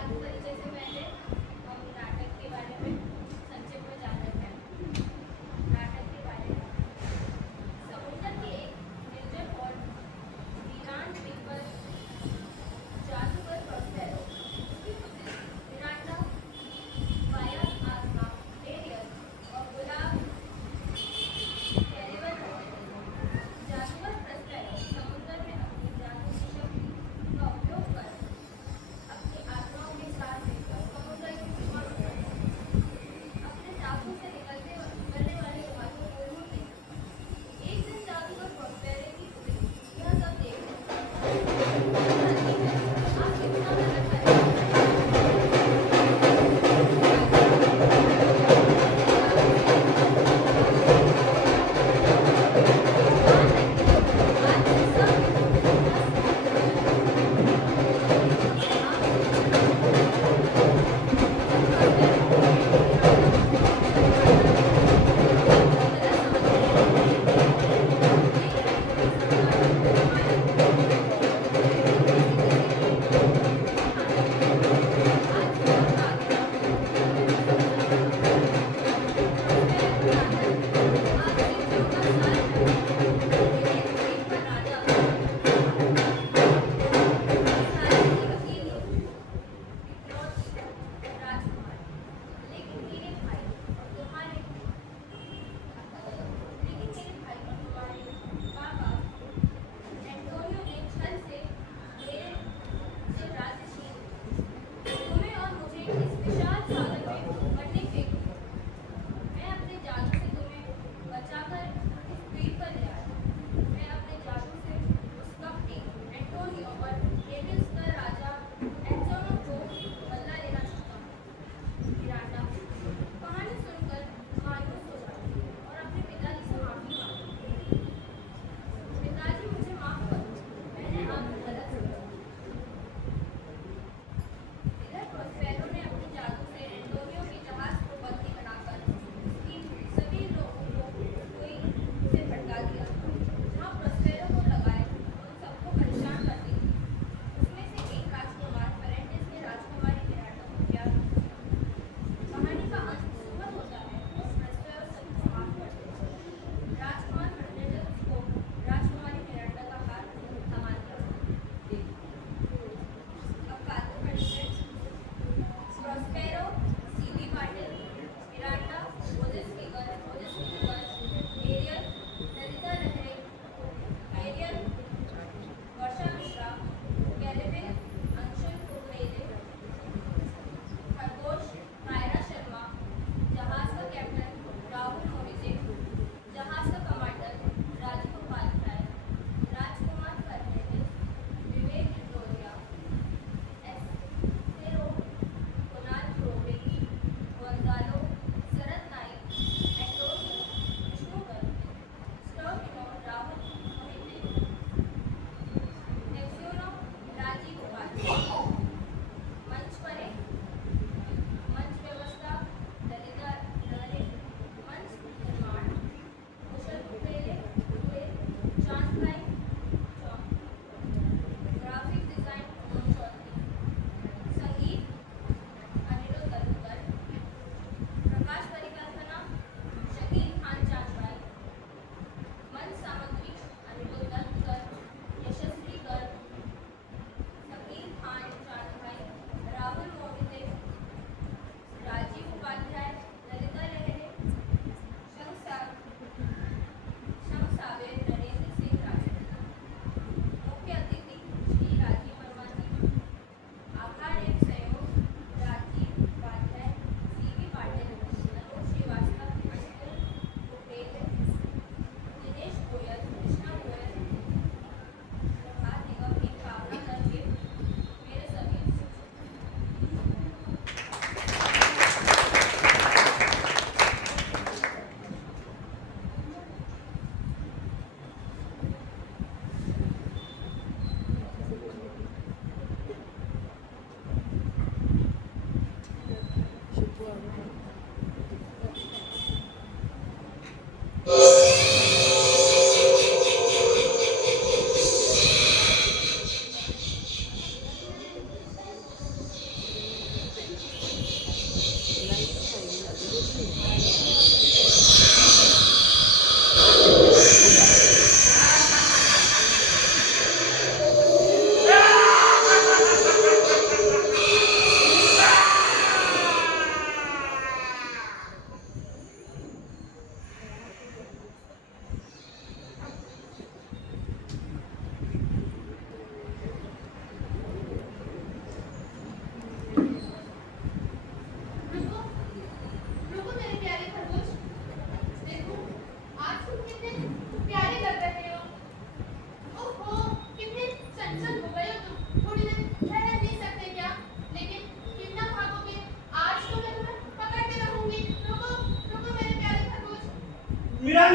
शुरुआती परिचय से पहले हम नाटक के बारे में संक्षेप में जान लेते हैं। नाटक के बारे में समुद्र के एक निर्जन और वीरान द्वीप पर जादूगर प्रॉस्पेरो, उसकी पुत्री मिरांडा, वाया आज़मा, डेरियस और गुलाब कैरिबन रहते थे। जादूगर प्रॉस्पेरो समुद्र में अपनी जादू की शक्ति का उपयोग कर अपनी आत्माओं के साथ रहकर समुद्र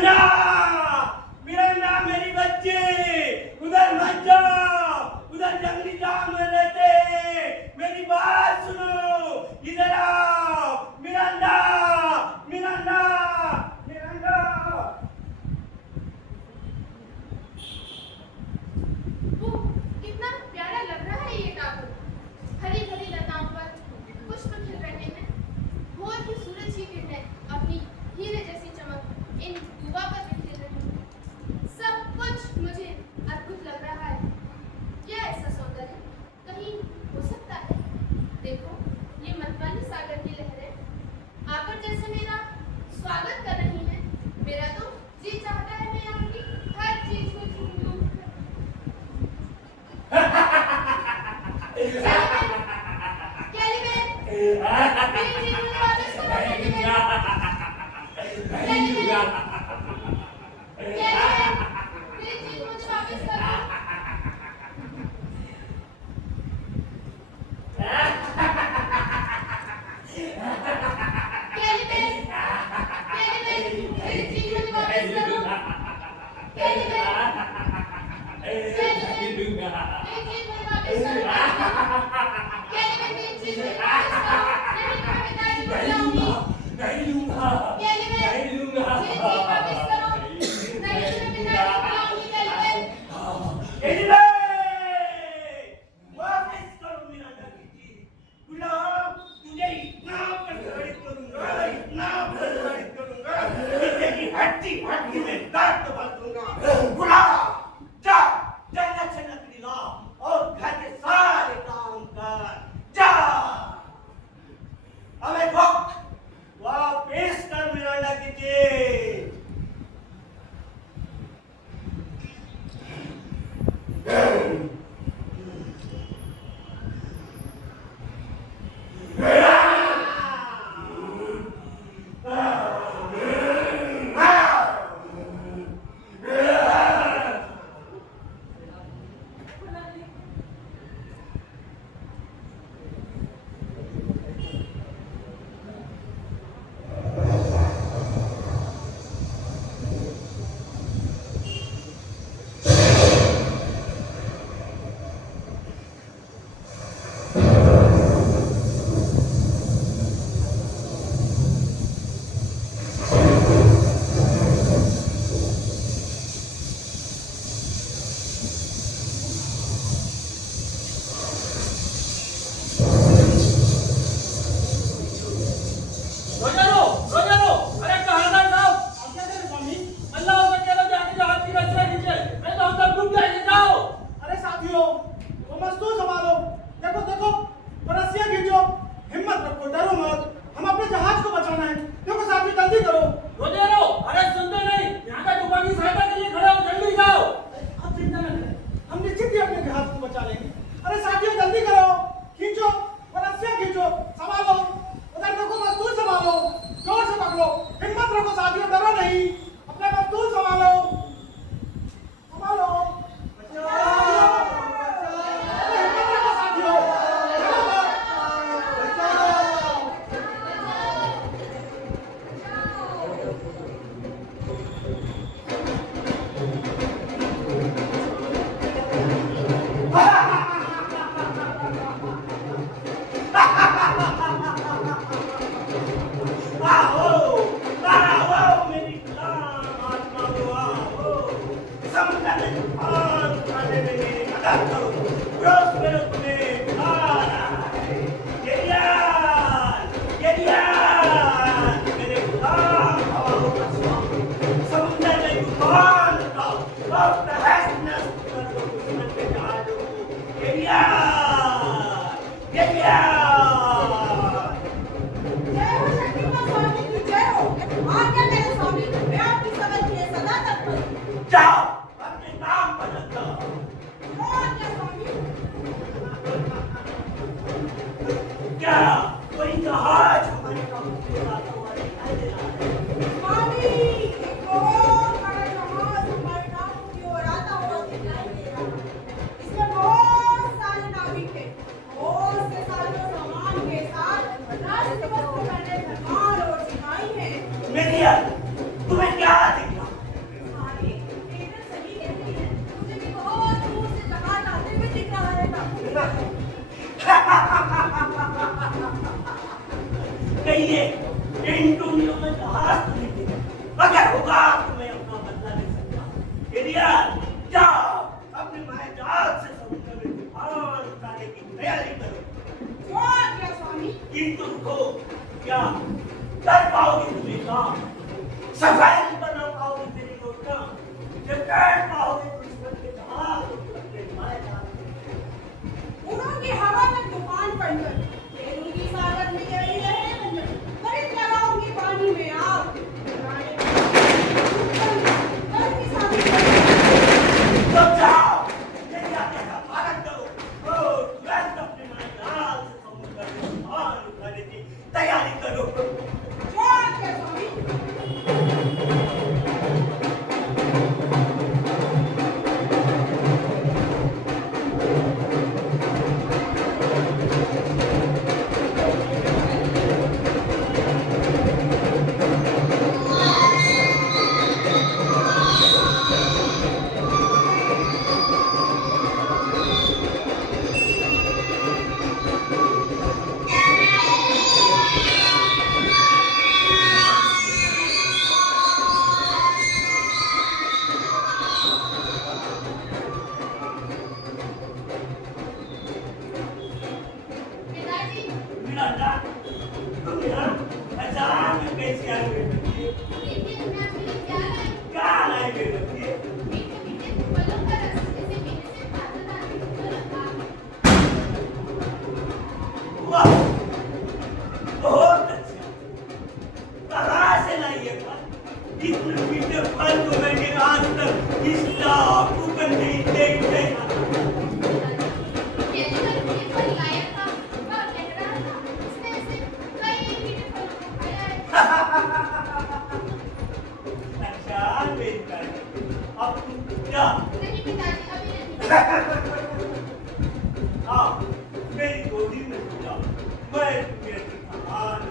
मिरांडा, मिरांडा मेरी बच्ची, उधर मत जाओ, उधर जंगली जानवर रहते हैं, मेरी बात सुनो, इधर आओ, मिरांडा, मिरांडा, मिरांडा। वो कितना प्यारा लग रहा है ये टापू। हरी भरी लताओं पर पुष्प खिल रहे हैं। भोर की सूरज की किरणें अपनी हीरे जैसी चमक इन दूबा पर बिखेर रही हैं। सब कुछ मुझे अद्भुत लग रहा है। क्या ऐसा सौंदर्य कहीं हो सकता है? देखो, ये मतवाली सागर की लहरें आकर जैसे मेरा स्वागत कर रही हैं। मेरा तो जी चाहता है मैं यहाँ की हर चीज को छू लूं। कैलीबेन, मेरी चीज मुझे वापस करो। कैलीबेन, कैलीबेन, कैलीबेन, मेरी चीज मुझे वापस करो। कैलीबेन, कैलीबेन, मेरी चीज मुझे वापस करो। कैलीबेन, कैलीबेन, मेरी चीज मुझे वापस करो। कैलीबेन, मेरी चीज मुझे वापस करो। नहीं तो मैं पिताजी को बुलाऊंगी। नहीं लूंगा, कैलीबेन, नहीं लूंगा, मेरी चीज वापस करो। नहीं तो मैं पिताजी को बुलाऊंगी। कैलीबेन, कैलीबेन, वापस करो मिरांडा की चीज। गुलाब, तुझे इतना प्रताड़ित करूंगा, इतना प्रताड़ित करूंगा कि तेरी हड्डी हड्डी में दर्द भर दूंगा। गुलाब, जा, जन्नत से नकली ला और घर के सारे काम कर, जा। अब एक वक्त वापस कर मिरांडा की चीज। तुम्हें क्या दिखा? तैयारी करो। जो आज्ञा स्वामी। कि तुमको क्या कर पाओगे तुम्हें काम? सफाई बना पाओगे मेरी योजना? जब कर पाओगे दुश्मन के हाथ अपने मायका उड़ूंगी हवा में तूफान बनकर, तैरूंगी सागर में गहरी लहरें बनकर, गणित लगाऊंगी पानी में आग, गर्मी साबित तो जाओ, ये जाके पालन करो और तुरंत अपने मायका से समुद्र में तूफान उठाने की तैयारी करो। जो आज्ञा स्वामी। पिताजी, मिला तुम यहाँ अचानक कैसे आ गए बच्चे? देखिए मैं आपके लिए क्या लाई हूँ। क्या लाए गए बच्चे? मीठे मीठे फलों का रस, जिसे पीने से ताज़ा फल वाह, बहुत अच्छा। कहाँ से लाई है फल? इतने मीठे फल तो मैंने आज तक इस लाखों में नहीं देखे। केवल ये फल लाया था, वह कह रहा था, उसने ऐसे कई मीठे फलों को खाया है। अच्छा बेटा, अब तुम क्या? नहीं पिताजी, अभी नहीं। हाँ, मेरी गोदी में सो जाओ, मैं तुम्हें हाल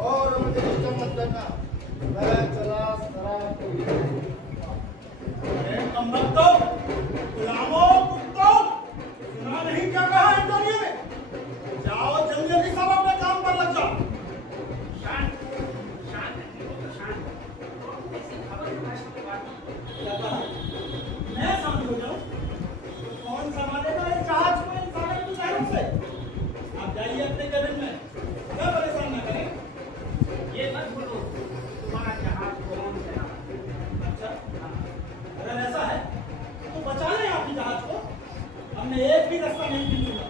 और मुझे डिस्टर्ब मत करना। मैं चला तो गुलामों कुत्तों, सुना नहीं क्या कहा इंटरव्यू में? जाओ जल्दी जल्दी सब अपने काम पर लग जाओ। शांत शांत शांत ऐसी खबर की भाषा में बात क्या कहा? मैं शांत हो जाऊं? तो कौन संभालेगा इस जहाज को इन सागर की लहरों से? आप जाइए अपने केबिन में, क्या परेशान ना करें। ये मत बोलो तुम्हारा जहाज कौन चला रहा है। अच्छा, अगर ऐसा है तो बचा लें आपकी जहाज को। हमने एक भी रास्ता नहीं चुना।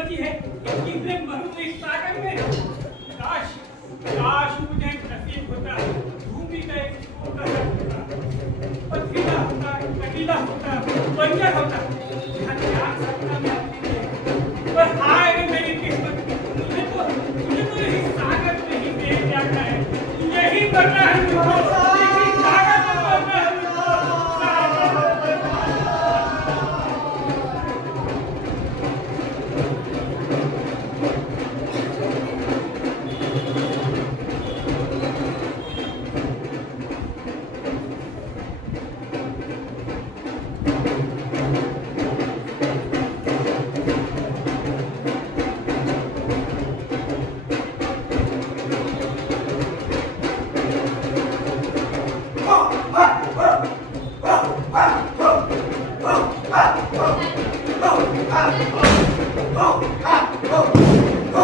बची है कि मैं मरूं इस सागर में। काश काश मुझे नसीब होता भूमि का एक छोटा सा टुकड़ा, पथरीला होता, कटीला होता, बंजर होता, जहाँ त्याग सकता मैं अपने लिए। पर हाय रे मेरी किस्मत, मुझे तो इस सागर में ही बेच जाना है। यही करना है मुझको, इसी सागर में करना है मुझको।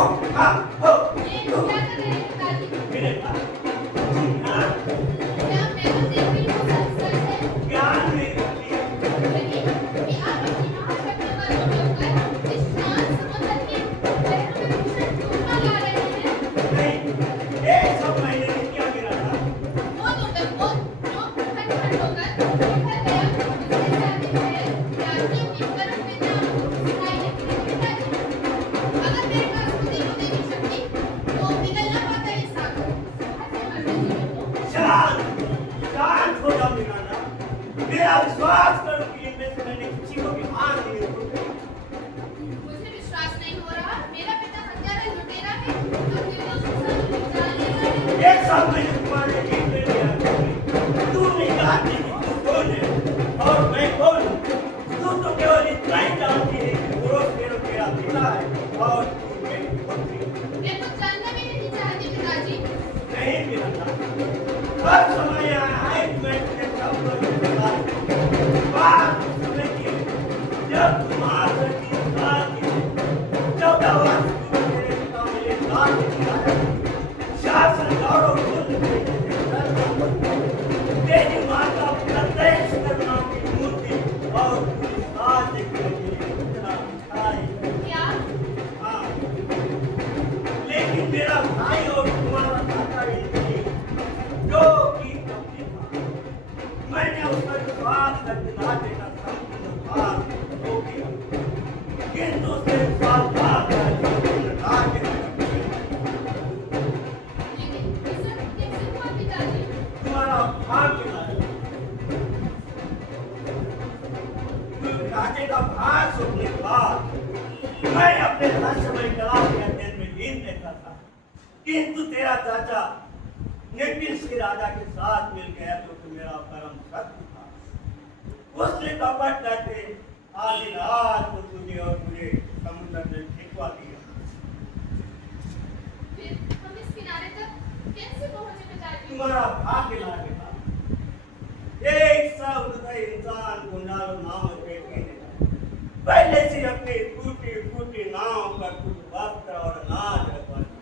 ये क्या कर रहे हैं पिताजी? मेरे पास हाँ, क्या मैं तो देख रही हूँ सच सच है। ज्ञान नहीं रखती है। कि आप अपनी आँख रखने वालों होकर इस शांत समुद्र के लहरों में भीषण तूफान ला रहे हैं। नहीं, एक सब महीने में क्या गिरा था? वो तो डरपोक जो खंड खंड होकर बिखर गया, उसके साथ ही है राज्यों की परम विद्या सिखाई देती है पिताजी। अगर मेरे पास खुदी को देवी शक्ति तो पिघल ना पाता ये सागर। ऐसे मरने जीवन को शांत हो जाओ मीराना। मेरा विश्वास करो कि इनमें से मैंने किसी को भी हार नहीं होगी। मुझे विश्वास नहीं हो रहा। मेरा पिता हत्यारा लुटेरा है जो निर्दोष इंसान को जान लेता है। एक साल मैंने तुम्हारे जीत ले लिया है। तू नहीं जानती कि तू कौन है और मैं कौन हूँ। तू तो केवल इतना ही जानती है कि पुरुष तेरा पिता है और तू मेरी पत्नी। मैं तो जानना भी नहीं चाहती पिताजी। नहीं मीराना, अब समय आया है कि मैं तुझे सब कुछ बता दूँ। बात उस समय की है जब तुम आकर की साल की 14 वर्ष की मेरे पिता मेरे साथ में आया। शासन गौरव बोलने तेरी माता प्रत्यक्ष करुणा की मूर्ति और पूरी साथ देखने के लिए इतना दिखाई। क्या? हाँ, लेकिन मेरा भाई और तुम्हारा चाचा ये नहीं, जो कि कपटी था। मैंने उस पर विश्वास करके लाटे का संपूर्ण भार खो दिया, किंतु उसके विश्वास भाग कर संपूर्ण लाटे का लेकिन ऐसा कैसे हुआ पिताजी? तुम्हारा भाग्य है। क्योंकि राजे का भाग सुनने के बाद मैं अपने रहस्यमय कला के अध्ययन में लीन रहता था, किंतु तेरा चाचा नितिन श्री राजा के साथ मिल गया जो कि मेरा परम शत्रु था। उसने कपट करके आधी रात को तुझे और मुझे समुद्र में फेंकवा दिया। फिर हम इस किनारे तक कैसे पहुंचे पिताजी? तुम्हारा भाग्य लागे था। एक सहृदय इंसान गुंडालो नामक व्यक्ति ने पहले से अपने टूटी फूटी नाव पर कुछ वस्त्र और अनाज रखवा दिया।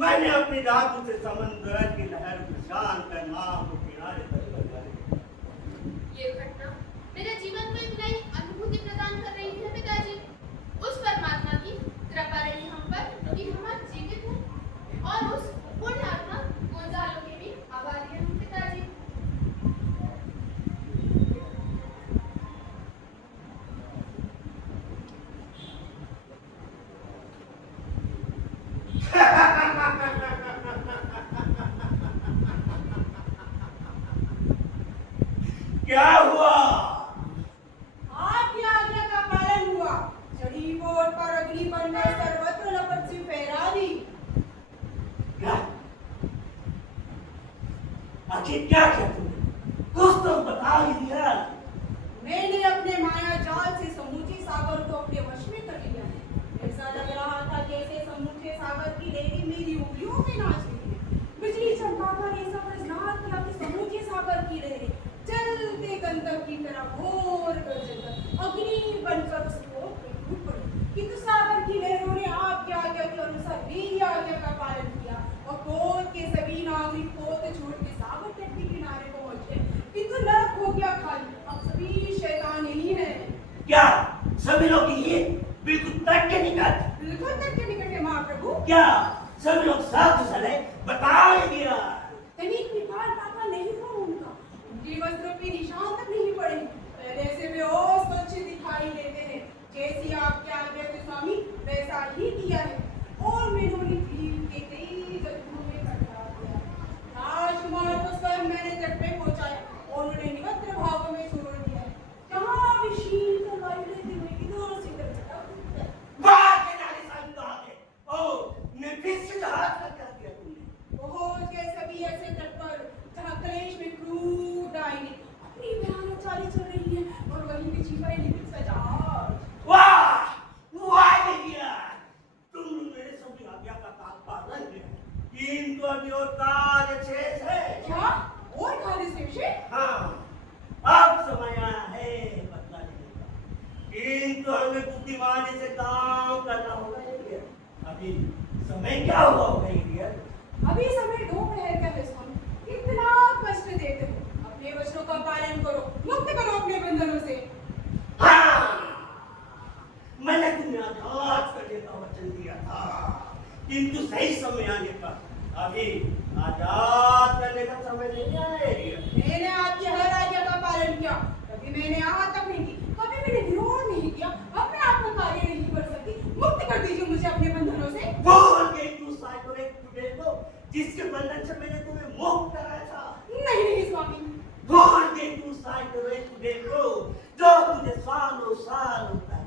मैंने अपनी धातु से समुद्र की लहर को शांत कर नाव को किनारे तक लगा दिया। ये घटना मेरे जीवन को एक नई अनुभूति प्रदान कर रही है पिताजी। उस परमात्मा की कृपा रही हम पर कि हम आज जीवित हैं और उस पुण्य आत्मा गोंजालो के भी आभारी हैं हम पिताजी। क्या हुआ? आपकी आज्ञा का पालन हुआ। चढ़ी बोट पर अग्नि बनकर सर्वत्र लपट सी फहरा दी। क्या? आखिर क्या किया तुमने? कुछ तो बता ही दिया। मैंने अपने माया जाल से समूचे सागर को अपने वश में कर लिया है। ऐसा लग रहा था जैसे समूचे सागर की लहरें मेरी उंगलियों में नाच रही है। बिजली चमकाकर ऐसा प्रज्वलित किया कि समूचे सागर की लहरें चलते गंधक की तरह घोर गर्जकर अग्नि बनकर उस पोत में टूट पड़ी। किंतु सागर की लहरों ने आपकी आज्ञा के अनुसार मेरी आज्ञा का पालन किया और पोत के सभी नागरिक पोत छोड़ के सागर तट के किनारे बिल्कुल तक के निकट है महाप्रभु। क्या सब लोग साफ सले बता दिया? तनिक विपाल पापा नहीं था उनका, उनके वस्त्रों पे निशान तक नहीं पड़े, पहले से वे और स्वच्छ दिखाई देते हैं। जैसी आपके आज्ञा थे स्वामी वैसा ही किया है, और मैंने भीड़ के कई जगहों में कटवा दिया। राजकुमार को स्वयं मैंने तट पे पहुंचाया और उन्हें निवस्त्र भाव में छोड़ दिया है। जहाँ भी शीतल वायु लेते हुए इधर से उधर भटकते हैं। वाह तेनाली साहब कहा थे ओ मैं फिर से जहाज का क्या किया तुमने? पहुंच गए सभी ऐसे तट पर जहाँ कलेश में क्रूर डायनी अपनी भयानक चालें चल रही है और वहीं पे छिपा है लिखित सजावट। वाह वाह देविया, तुम मेरे सब आज्ञा का पालन किया, किंतु अभी और कार्य शेष है। क्या और कार्य से विषय? हाँ अब समय आया है बदला लेने का, किंतु हमें बुद्धिमानी से काम करना होगा। अभी समय क्या हुआ होगा इंडिया? अभी समय दोपहर का है स्वामी, इतना कष्ट देते हो, अपने वचनों का पालन करो, मुक्त करो अपने बंधनों से। हाँ मैंने तुम्हें आजाद करने का वचन दिया था, किंतु सही समय आने पर अभी आजाद करने का समय नहीं आएगा। मैंने आपकी हर आज्ञा का पालन किया, कभी मैंने यहाँ तक नहीं की, कभी मैंने विरोध नहीं किया, अब मैं आपका कार्य नहीं कर सकती, मुक्त कर दीजिए मुझे अपने बंधनों से। बोल गई तू साइकोरेट टुडे को, जिसके बंधन से मैंने तुम्हें मुक्त कराया था। नहीं नहीं स्वामी, बोल गई तू साइकोरेट टुडे को, जो तुझे सालों साल होता है,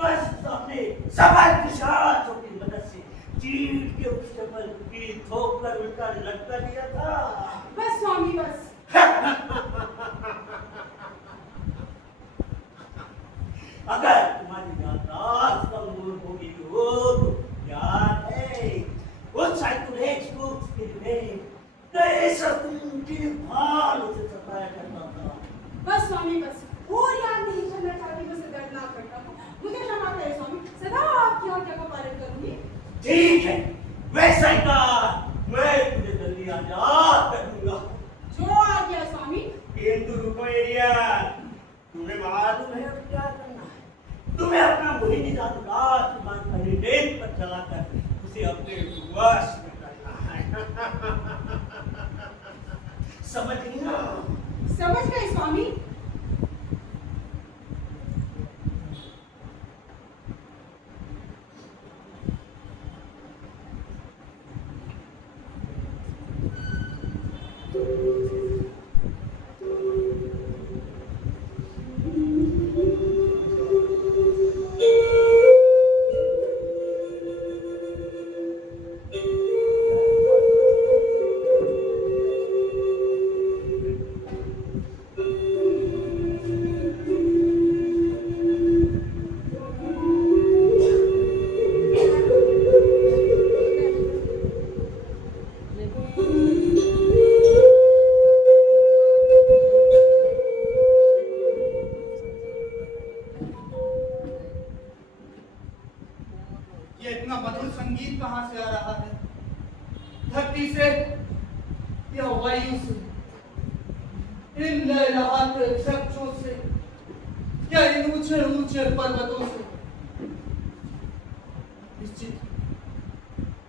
बस अपने सबल पिशाचों की मदद से चीट के उसके बल की ठोकर उल्टा लटका दिया था। बस स्वामी बस। अगर तुम्हारी याददाश्त कमजोर होगी तो याद है उस साइकोरेट बुक्स के में कैसा तुमके भाल से सताया करता था। बस स्वामी बस, और याद नहीं करना चाहती, बस दर्दनाक करता हूँ, मुझे क्षमा करें स्वामी, सदा आपकी आज्ञा का पालन करूंगी। ठीक है वैसा ही कर, मैं तुझे जल्दी आजाद कर दूंगा। जो आज्ञा स्वामी। किंतु रुको एरिया, तुम्हें मालूम है अब क्या करना है? तुम्हें अपना मोहिनी जादू रात पहले डेट पर चलाकर उसे अपने वश में करना है। समझ गई ना? समझ गए स्वामी।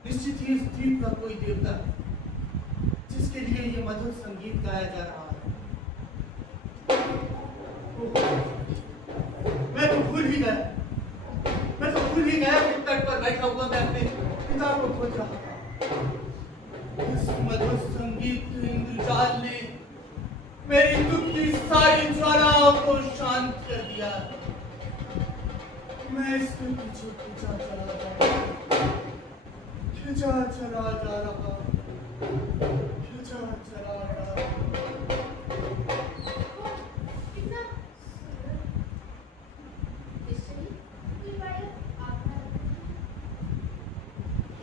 निश्चित ही इस द्वीप का कोई देवता है जिसके लिए ये मधुर संगीत गाया जा रहा है। मैं तो भूल ही गया कि तट पर बैठा हुआ मैं अपने पिता को खोज रहा था। इस मधुर संगीत के इंद्रजाल ने मेरी दुख की सारी ज्वालाओं को शांत कर दिया। मैं इसके पीछे खिंचा चला जा रहा हूं। कितना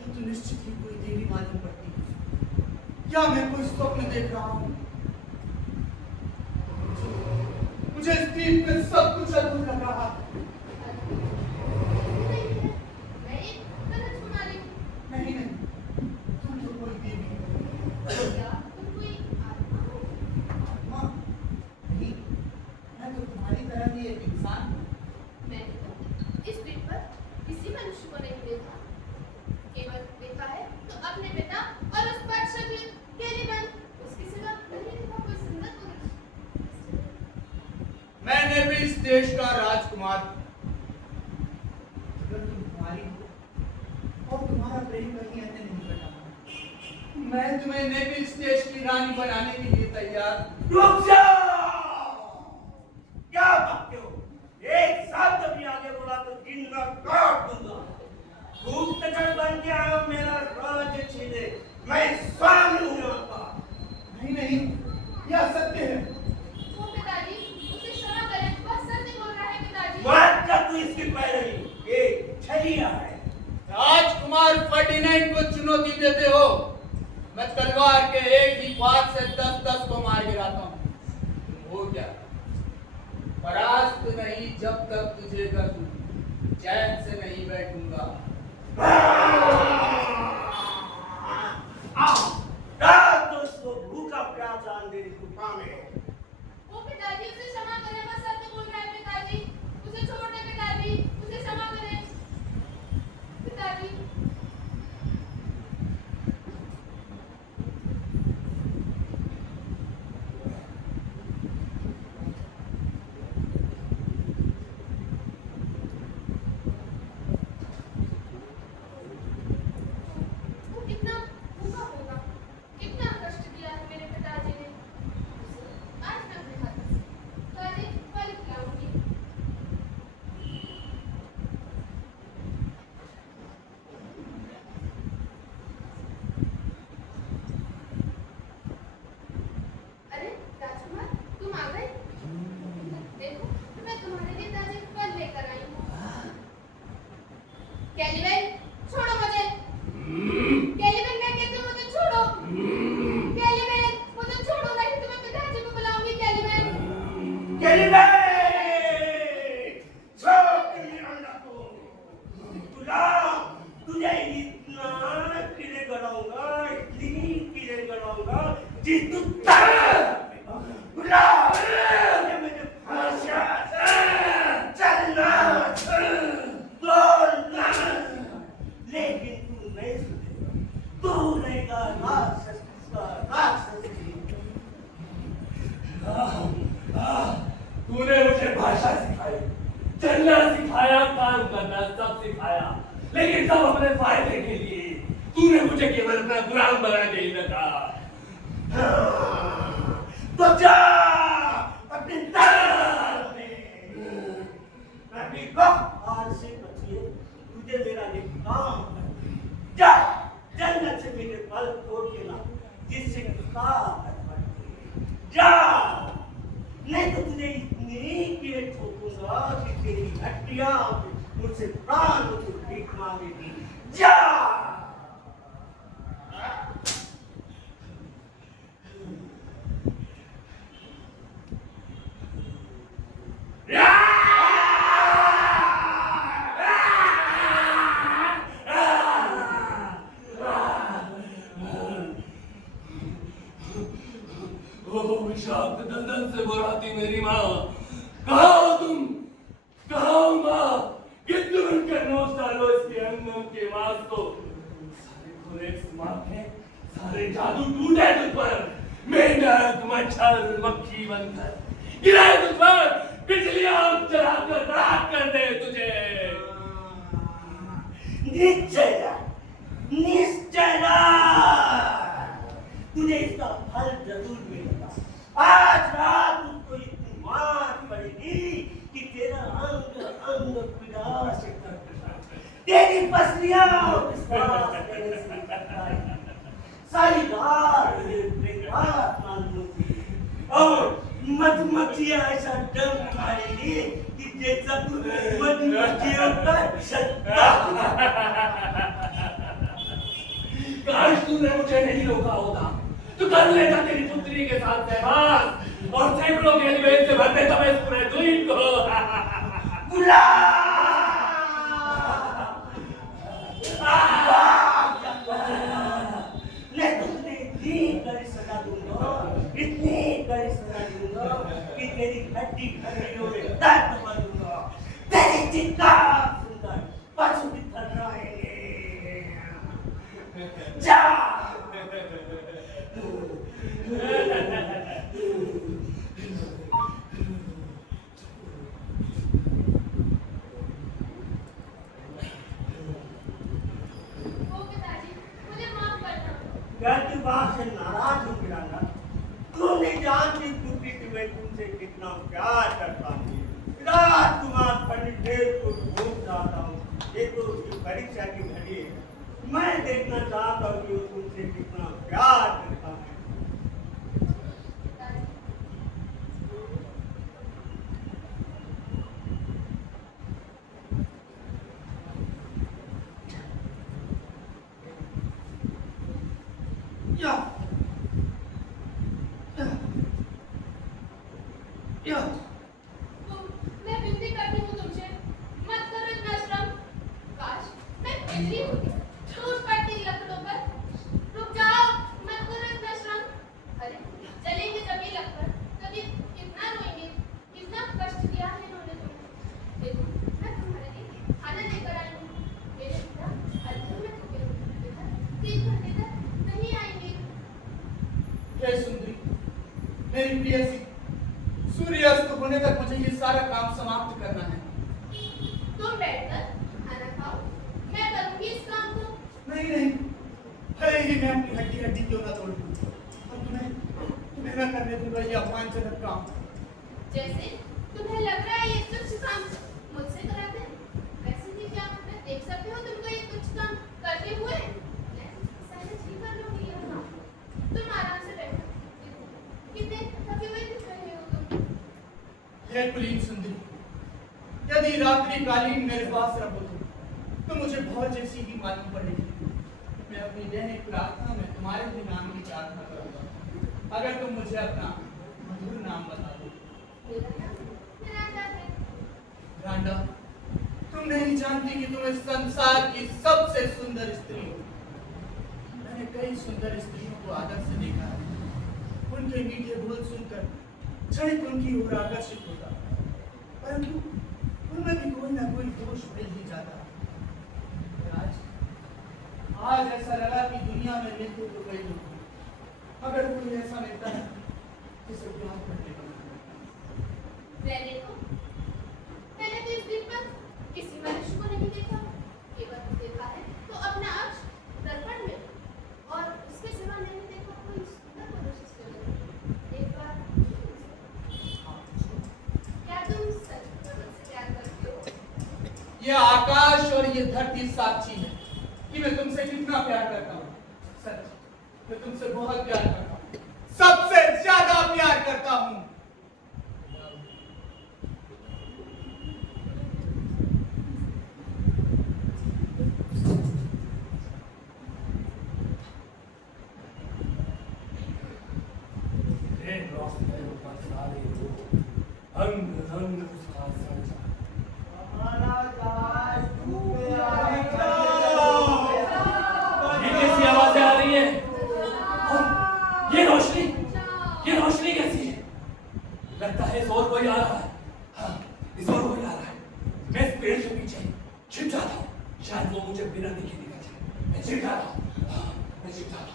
तो निश्चित ही कोई देवी मालूम पड़ती है। क्या मैं कोई स्वप्न देख रहा हूँ? मुझे इस द्वीप में सब कुछ अद्भुत लग रहा है। नहीं, तुम तो कोई देवी हो। आत्मा? नहीं, मैं तो तुम्हारी तरह ही एक इंसान हूँ। इस द्वीप पर किसी में मनुष्य को नहीं देखा, केवल देखा है तो अपने पिता और उस पर शक्ल केलीबन, उसके सिवा नहीं देखा कोई सुंदर पुरुष। मैंने भी इस देश का राजकुमार, अगर तुम कुमारी हो और तुम्हारा प्रेम कहीं अन्य नहीं बना, मैं तुम्हें भी इस देश की रानी बनाने के लिए तैयार। रुक जाओ! क्या बकते हो? एक साथ भी आगे बोला तो जिंदा काट दूंगा। भूख तजड़ बन के आया हूं, मेरा राज्य छीने, मैं स्वामी हूं यहाँ का। नहीं नहीं, यह सत्य है। वो पिताजी, उसे क्षमा करें, वह सत्य बोल रहा है पिताजी। मार कर तू इसकी पैरवी, ये छलिया है। राजकुमार फर्डिनेंड को चुनौती देते हो? मैं तलवार के एक ही वार से 10-10 को मार गिराता हूँ। हो क्या? परास्त नहीं जब तक तुझे कर दूं, चैन से नहीं बैठूंगा। रात तो उसको भूखा प्यासा अंधेरी गुफा में। वो पिताजी, उसे क्षमा करें, वह सत्य बोल रहा है पिताजी। उसे छोड़ दे पिताजी, उसे क्षमा करें पिताजी। वो कितना भूखा होगा, कितना कष्ट दिया है मेरे पिताजी ने। आज मैं अपने हाथों से ताजे फल खिलाऊंगी। अरे राजकुमार, तुम आ गए? देखो, मैं तुम्हारे लिए ताजे फल लेकर आई हूँ। कैलीबन, छोड़ो मुझे। कैलीबन, मैं कहती हूँ मुझे छोड़ो। कैलीबन, मुझे छोड़ो, नहीं तो मैं पिताजी को बुलाऊंगी। कैलीबन, कैलीबन! छोड़ के अंडा को। गुलाम, तुझे इतना कीड़े गड़ाऊंगा, इतनी कीड़े गड़ाऊंगा कि तू गुलाम, तुझे मुझे फांसा, चलना, दौड़ना, लेकिन तू नहीं सुनेगा, तू रहेगा राक्षस का राक्षस ही। तूने मुझे भाषा सिखाई, चलना सिखाया, काम करना सब सिखाया, लेकिन सब अपने फायदे के लिए। तूने मुझे केवल अपना गुलाम बना के ही रखा। तो जा अपने दरबार में, अपनी गफ्फार से बचिए, तुझे मेरा ये काम है। जा जन्नत से मेरे फल तोड़ के ला, जिससे ताकत बढ़ती है। जा, नहीं तो तुझे इतनी कीड़े ठोकूंगा कि तेरी हड्डियां मुझसे प्राण को भीख मांगेगी। जा! विषाक्त दंदन से बुराती मेरी माँ, कहाँ हो तुम? कहाँ हो माँ? कितने उनके नोच डालो इसके अंगम के मांस को। सारे खुरे समाप्त हैं, सारे जादू टूटे तुझ पर। मेंढक, मच्छर, मक्खी बनकर गिराए तुझ पर, बिजलियां जलाकर राख कर दे तुझे। निश्चय, निश्चय तुझे इसका फल जरूर मिलेगा। आज रात तुमको इतनी मार पड़ेगी कि तेरा अंग अंग पीड़ा से कटना, तेरी पसलियां विश्वास करने से कटना, सारी रात बेकार मानूंगी और मधुमक्खियां ऐसा डंक मारेगी कि जैसा तू मधुमक्खियों का छत्ता। काश तूने मुझे नहीं रोका होता तो कर लेता तेरी पुत्री के साथ सहवास और सैकड़ों के निवेद से भरते तब इस पूरे द्वीप को। मैं तुझे इतनी कड़ी सजा दूंगा, इतनी कड़ी सजा दूंगा कि तेरी हड्डी हड्डियों में दर्द भर दूंगा, तेरी चित्कार सुनकर पशु की तरह जा। वो पिताजी मुझे माफ करना। क्या तू बात से नाराज हो गया ना? तू नहीं जानती टूटी कि मैं तुमसे कितना प्यार करता हूँ। रात तुम्हारा पंडित को ढूंढ चाहता हूँ। ये तो उसकी परीक्षा की घड़ी है। मैं देखना चाहता हूँ कि वो तुमसे कितना प्यार करता है। पिताजी या या मैं विनती करती हूँ तुमसे, मत करो इतना श्रम। काश मैं बिजली होती, टूट पड़ती लकड़ों पर। रुक जाओ, मत करो इतना श्रम। अरे जलेंगे जब ये लकड़, तभी कितना रोएंगे, कितना कष्ट दिया है इन्होंने तुम्हें। देखो मैं तुम्हारे लिए खाना लेकर आई हूँ। मेरे पिता अर्जुन में थके हुए 3 घंटे तक नहीं आएंगे। हे सुंदरी, मेरी प्रियसी, सूर्यास्त होने तक मुझे ये सारा काम समाप्त करना है। तुम बैठकर खाना खाओ, मैं करूंगी इस काम को। नहीं नहीं, भले ही मैं अपनी हड्डी हड्डी क्यों ना तोड़ दूं, और तुम्हें न करने दूंगा ये अपमानजनक काम। जैसे तुम्हें लग रहा है ये तुच्छ काम मुझसे कराते हैं, वैसे भी क्या मैं देख सकती हूँ तुमको ये तुच्छ काम करते हुए? मैं सहज ही कर लूंगी ये काम। तुम आराम से बैठो। देखो, कितने थके हुए दिख रहे हो तुम। हे कुलीन सुंदरी, यदि रात्रिकालीन मेरे पास रहो तो मुझे बहुत जैसी ही मालूम पड़ेगी। मैं अपनी दैनिक प्रार्थना में तुम्हारे भी नाम की प्रार्थना करूंगा, अगर तुम मुझे अपना मधुर नाम बता दो। मेरा नाम मिरांडा है। रांडा, तुम नहीं जानती कि तुम इस संसार की सबसे सुंदर स्त्री हो। मैंने कई सुंदर स्त्रियों को आदर से देखा है। उनके मीठे बोल सुनकर क्षणिक उनकी ओर आकर्षित होता, परंतु उनमें भी कोई ना कोई दोष मिल ही जाता। आज ऐसा लगा कि दुनिया में मिलते तो कई लोग हैं, अगर कोई ऐसा मिलता है जिसे प्यार करने का मैंने तो इस दिन पर किसी मनुष्य को नहीं देखा। केवल देखा है तो अपना अक्ष दर्पण में, और उसके सिवा नहीं देखा कोई सुंदर मनुष्य इसके अंदर। एक बार क्या तुम सच में मुझसे प्यार करते हो? ये आकाश और ये धरती साक्षी है कि मैं तुमसे कितना प्यार करता हूँ। सच, मैं तुमसे बहुत प्यार करता हूँ, सबसे ज्यादा प्यार करता हूँ। अंग रंग उसका सजा। ये कैसी आवाजें आ रही है? और ये रोशनी कैसी है? लगता है जोर कोई आ रहा है। हाँ, जोर कोई आ रहा है। मैं इस पेड़ के पीछे छिप जाता हूँ, शायद वो मुझे बिना देखे निकल जाए। मैं छिप जाता हूँ। हाँ, मैं छिप जाता हूँ।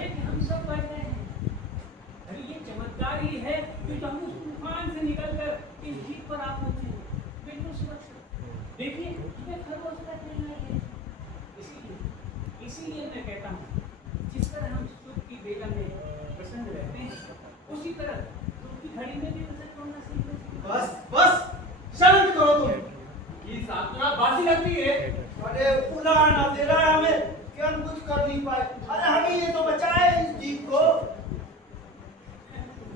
है कि हम सब बच रहे हैं। अरे ये चमत्कार ही है कि तो हम उस तूफान से निकलकर इस जीत पर आ पहुंचे हैं, बिल्कुल सुरक्षित। देखिए हमें खरगोश का खेलना है। इसीलिए मैं कहता हूँ, जिस तरह हम सुख की बेला में प्रसन्न रहते हैं, उसी तरह दुख की घड़ी में भी प्रसन्न होना सीखो। बस बस शांत करो तुम। की साधना बासी लगती है। अरे उलाना दे रहा है हमें कि हम कुछ कर नहीं पाए। अरे हमें ये तो बचाए इस जीत को।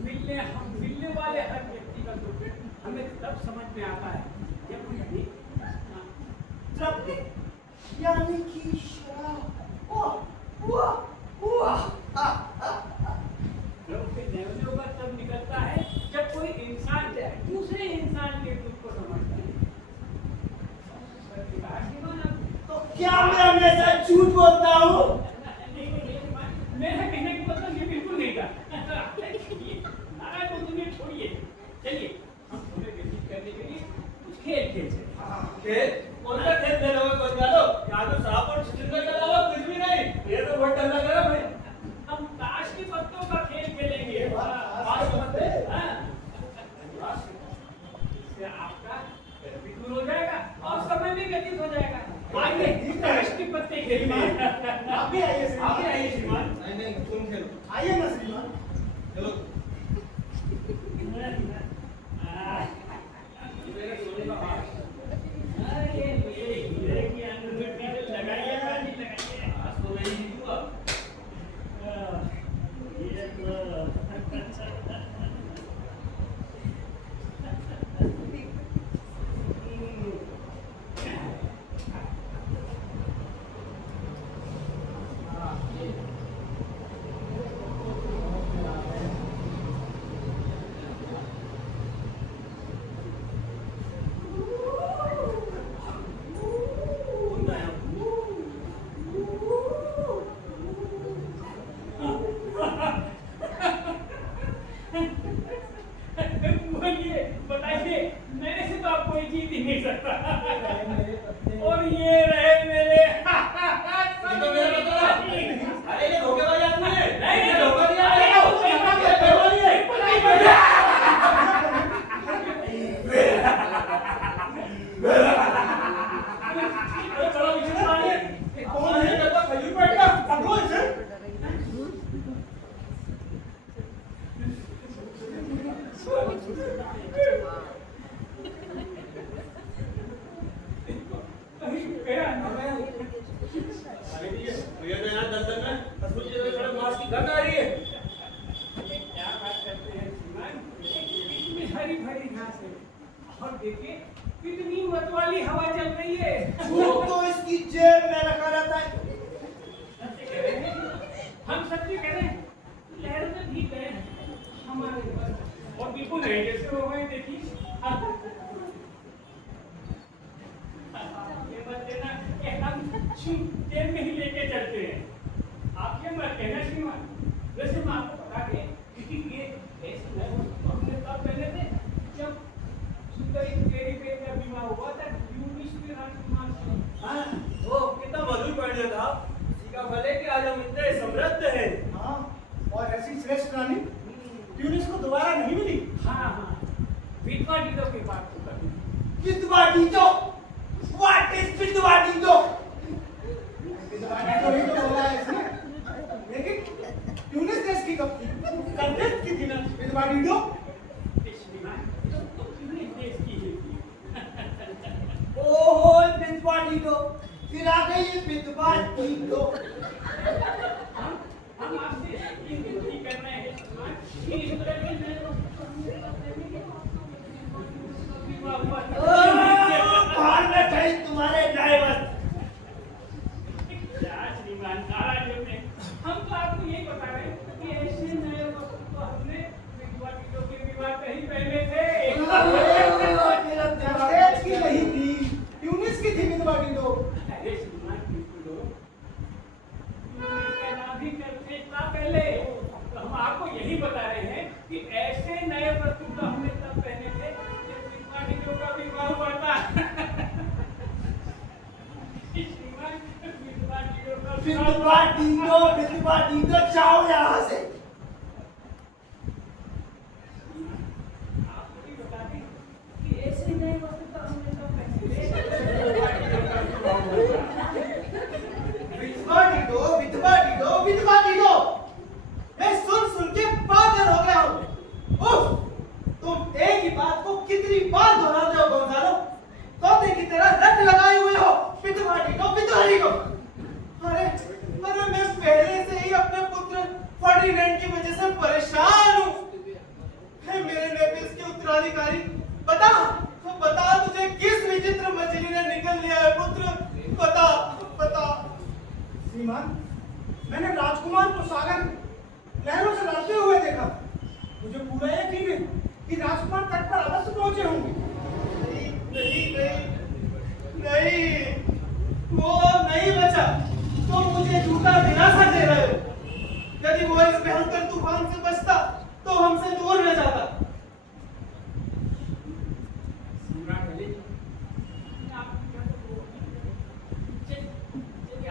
मिलने वाले हर व्यक्ति का दुख हमें तब समझ में आता है जब हम यानी कि शराब। वाह वाह वाह। नैवेद्यों का तब निकलता है जब कोई इंसान दूसरे इंसान के दुख को समझता है। तो क्या मैं हमेशा झूठ बोलता हूँ? मेरा कहने का मतलब ये बिल्कुल नहीं था। नाराज को तुम्हें छोड़िए, चलिए हम तुम्हें व्यतीत करने के लिए कुछ खेल खेलते हैं। खेल? कौन सा खेल खेलोगे कोई जानो? यहाँ तो सांप और छिछली के अलावा कुछ भी नहीं। ये तो बहुत डर लग रहा है भाई। हम ताश के पत्तों का खेल खेलेंगे। ताश के पत्ते? हाँ। इससे आपका डर भी दूर हो जाएगा और समय भी व्यतीत हो जाएगा। आइए ताश के पत्ते खेलेंगे। आप भी आइए श्रीमान। आप भी आइए श्रीमान। नहीं नहीं तुम खेलो। आइए ना श्रीमान। चलो। मेरे सोने का हाथ। अरे ये की अंगूठी लगाइए, पानी लगाइए। आज तो मैं ही जीतूंगा। ये तो बोलिए, बताइए, मेरे से तो आप कोई जीत ही नहीं सकता। और ये रहे मेरे। ये तो मेरा बता। अरे ये धोखेबाज आदमी है। नहीं, ये धोखा दिया है। नहीं, नहीं, ये बेईमानी है। चलो पीछे मारिए। कौन है ये? तो खजूर पेट का। पकड़ो इसे। ये तो यहाँ दलदल में कसूर की तरह खड़े मांस की गंध आ रही है। क्या बात करते हैं श्रीमान? इतनी हरी भरी घास है और देखिए कितनी मतवाली हवा चल रही है। वो तो इसकी जेब में रखा रहता है। हम सच्चे कह रहे हैं, लहरों में भीग गए हैं हमारे ऊपर और बिल्कुल नहीं जैसे हो गए। देखिए ये मत देना कि हम जेब में ही लेके चलते हैं। आप ये मत कहना श्रीमान। वैसे मैं आपको बता दें कि ये ऐसे नए वस्तु हमने तब पहने थे जब सुंदर तेरी पेट का बीमा हुआ था। यूनिस के राजकुमार से। हाँ, वो कितना मधुर पढ़ था। इसी का फल है कि आज हम इतने समृद्ध हैं। हाँ, और ऐसी श्रेष्ठ रानी ट्यूनिस को दोबारा नहीं मिली। हाँ हाँ, विधवा गीतों की बात तो कर। विधवा डीडो। What is विधवा डीडो? विधवा डीडो ही तो बोला है इसने। लेकिन ट्यूनिस देश की कब थी? कंटेस्ट की थी ना विधवा डीडो। ओहो विधवा डीडो, फिर आ गई ये विधवा डीडो। हम आपसे ये विनती कर रहे हैं कि इस तरह के बाहर में कहीं तुम्हारे ड्राइवर। श्रीमान नाराज होते। हम तो आपको यही बता रहे हैं कि ऐसे नए वस्तु को हमने विधवा गीतों विधवा दी तो जाओ यहाँ से। आप मुझे बता दें कि ऐसे नए वस्त्र तो हमने तो पहले विधवा डीडो मैं सुन के पागल हो गया हूँ। उफ, तुम एक ही बात को कितनी बार दोहराते हो गोंजालो? तोते की तरह रट लगाए हुए हो विधवा डीडो। अरे मैं पहले से ही अपने पुत्र फर्डिनेंड की वजह से परेशान हूँ। मेरे नेपिस के उत्तराधिकारी बता तुझे किस विचित्र मछली ने निकल लिया है पुत्र? बता। श्रीमान, मैंने राजकुमार को सागर लहरों से लड़ते हुए देखा। मुझे पूरा यकीन है कि राजकुमार तट पर अवश्य पहुंचे होंगे। नहीं, वो नहीं बचा। तुम मुझे झूठा दिलासा दे रहे हो। यदि वो इस भयंकर तूफान से बचता तो हमसे दूर न जाता।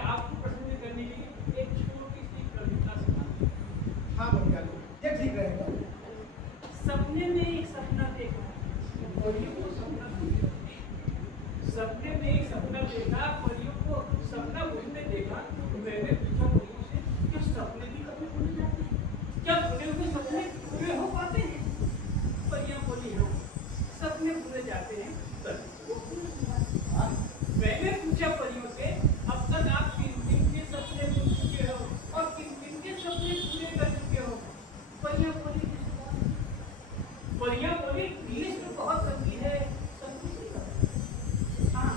आपको प्रसन्न करने के लिए एक छोटी सी कविता सुना। हाँ गोंजालो, ये ठीक रहेगा। सपने में एक सपना देखा, परियों को सपना देखा। सपने में एक सपना देखा, परियों को सपना बुझने देखा। मैंने पूछा परियों से, क्या सपने भी कभी भूल जाते हैं? क्या बुने हुए सपने पूरे हो पाते हैं? परियां बोली हाँ, सपने भूले जाते हैं। मैंने पूछा परियों से, अब तक आप किन के सपने भूल चुके हो और किन के सपने पूरे कर चुके हो? परियां बोली इंग्लिश में बहुत लंबी है, हाँ,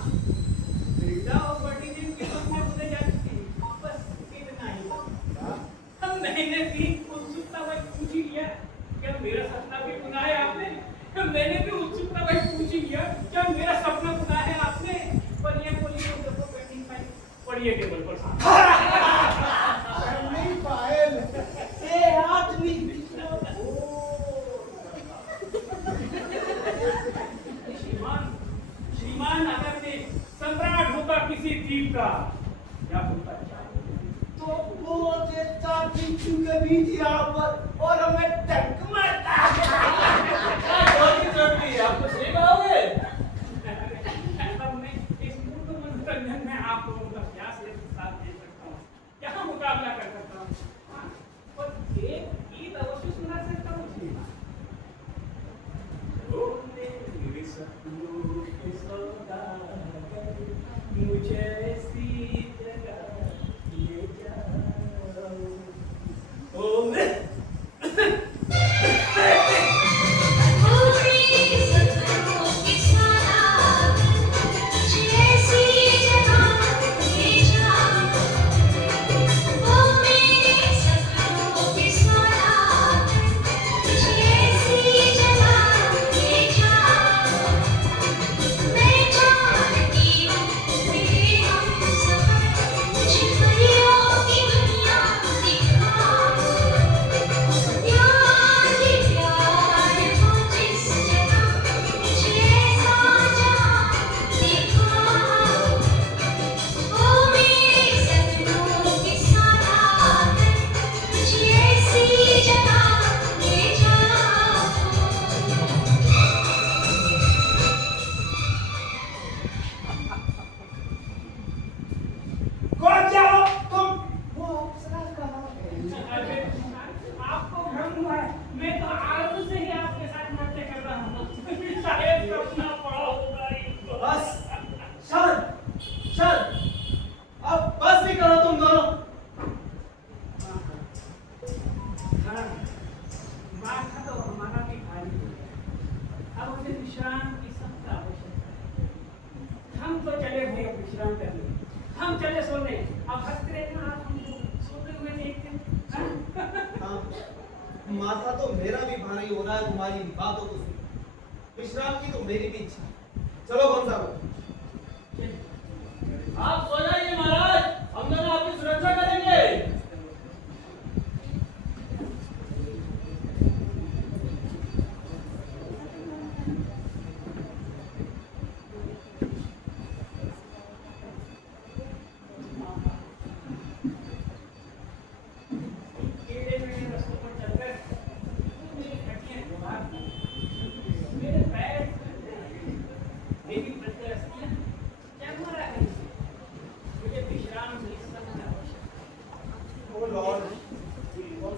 रीटा और फर्डिनेंड के सपने भूले जा चुके हैं। बस इतना ही। मैंने भी उत्सुकता वही पूछ ही लिया, क्या मेरा सपना भी बुना है आपने? मैंने भी उत्सुकता वही पूछ ही लिया, क्या मेरा सपना बुना है आपने? परियां बोली तो देखो पेंटिंग फाइल पड़ी है टेबल पर सामने। नहीं पायल, ए आदमी श्रीमान अगर मैं सम्राट होता किसी द्वीप का, क्या बोलता तो वो देता के बीच यहाँ पर और हमें टक मारता। आपको सही पाओगे? मैं इस मूर्ख मनोरंजन में आप लोगों का क्या से साथ दे सकता हूँ, क्या मुकाबला कर सकता हूँ? हाँ, और एक गीत अवश्य सुना सकता हूँ श्रीमान। ओ मेरे सपनों के सौदागर, मुझे ऐसी जगह ले जाओ। ओ मैं आपको भ्रम हुआ है, मैं तो आरंभ से ही आपके साथ नाट्य कर रहा हूँ। शायद सपना पड़ा होगा इनको। बस चल अब बस भी करो तुम दोनों। हाँ, माथा तो हमारा भी भारी है। अब मुझे विश्राम की सख्त आवश्यकता है। हम तो चले भैया विश्राम करने, हम चले सोने। अब हंसते रहना, आप हमको सोते हुए देखते हैं। हाँ, माथा तो मेरा भी भारी हो रहा है तुम्हारी बातों को सुन। विश्राम की तो मेरी भी इच्छा है। चलो गोंजालो। आप सो जाइए महाराज, हम दोनों आपकी सुरक्षा करेंगे।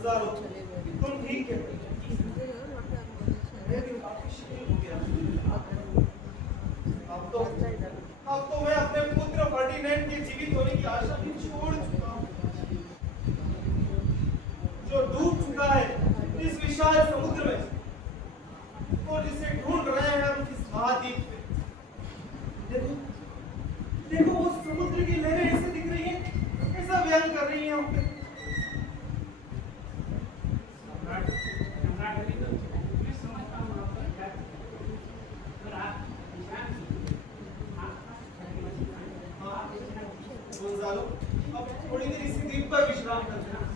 गोंजालो, तुम ठीक कहते हो। मैं भी काफी शिथिल हो गया। अब तो मैं अपने पुत्र फर्डिनेंड के जीवित होने की आशा भी छोड़ चुका हूँ, जो डूब चुका है इस विशाल समुद्र में, और जिसे ढूंढ रहे हैं हम इस महाद्वीप पे। देखो, देखो वो समुद्र की लहरें ऐसे दिख रही हैं, ऐसा व्यंग कर रही हैं हम पे। गोंजालो, अब थोड़ी देर इसी द्वीप पर विश्राम करते हैं।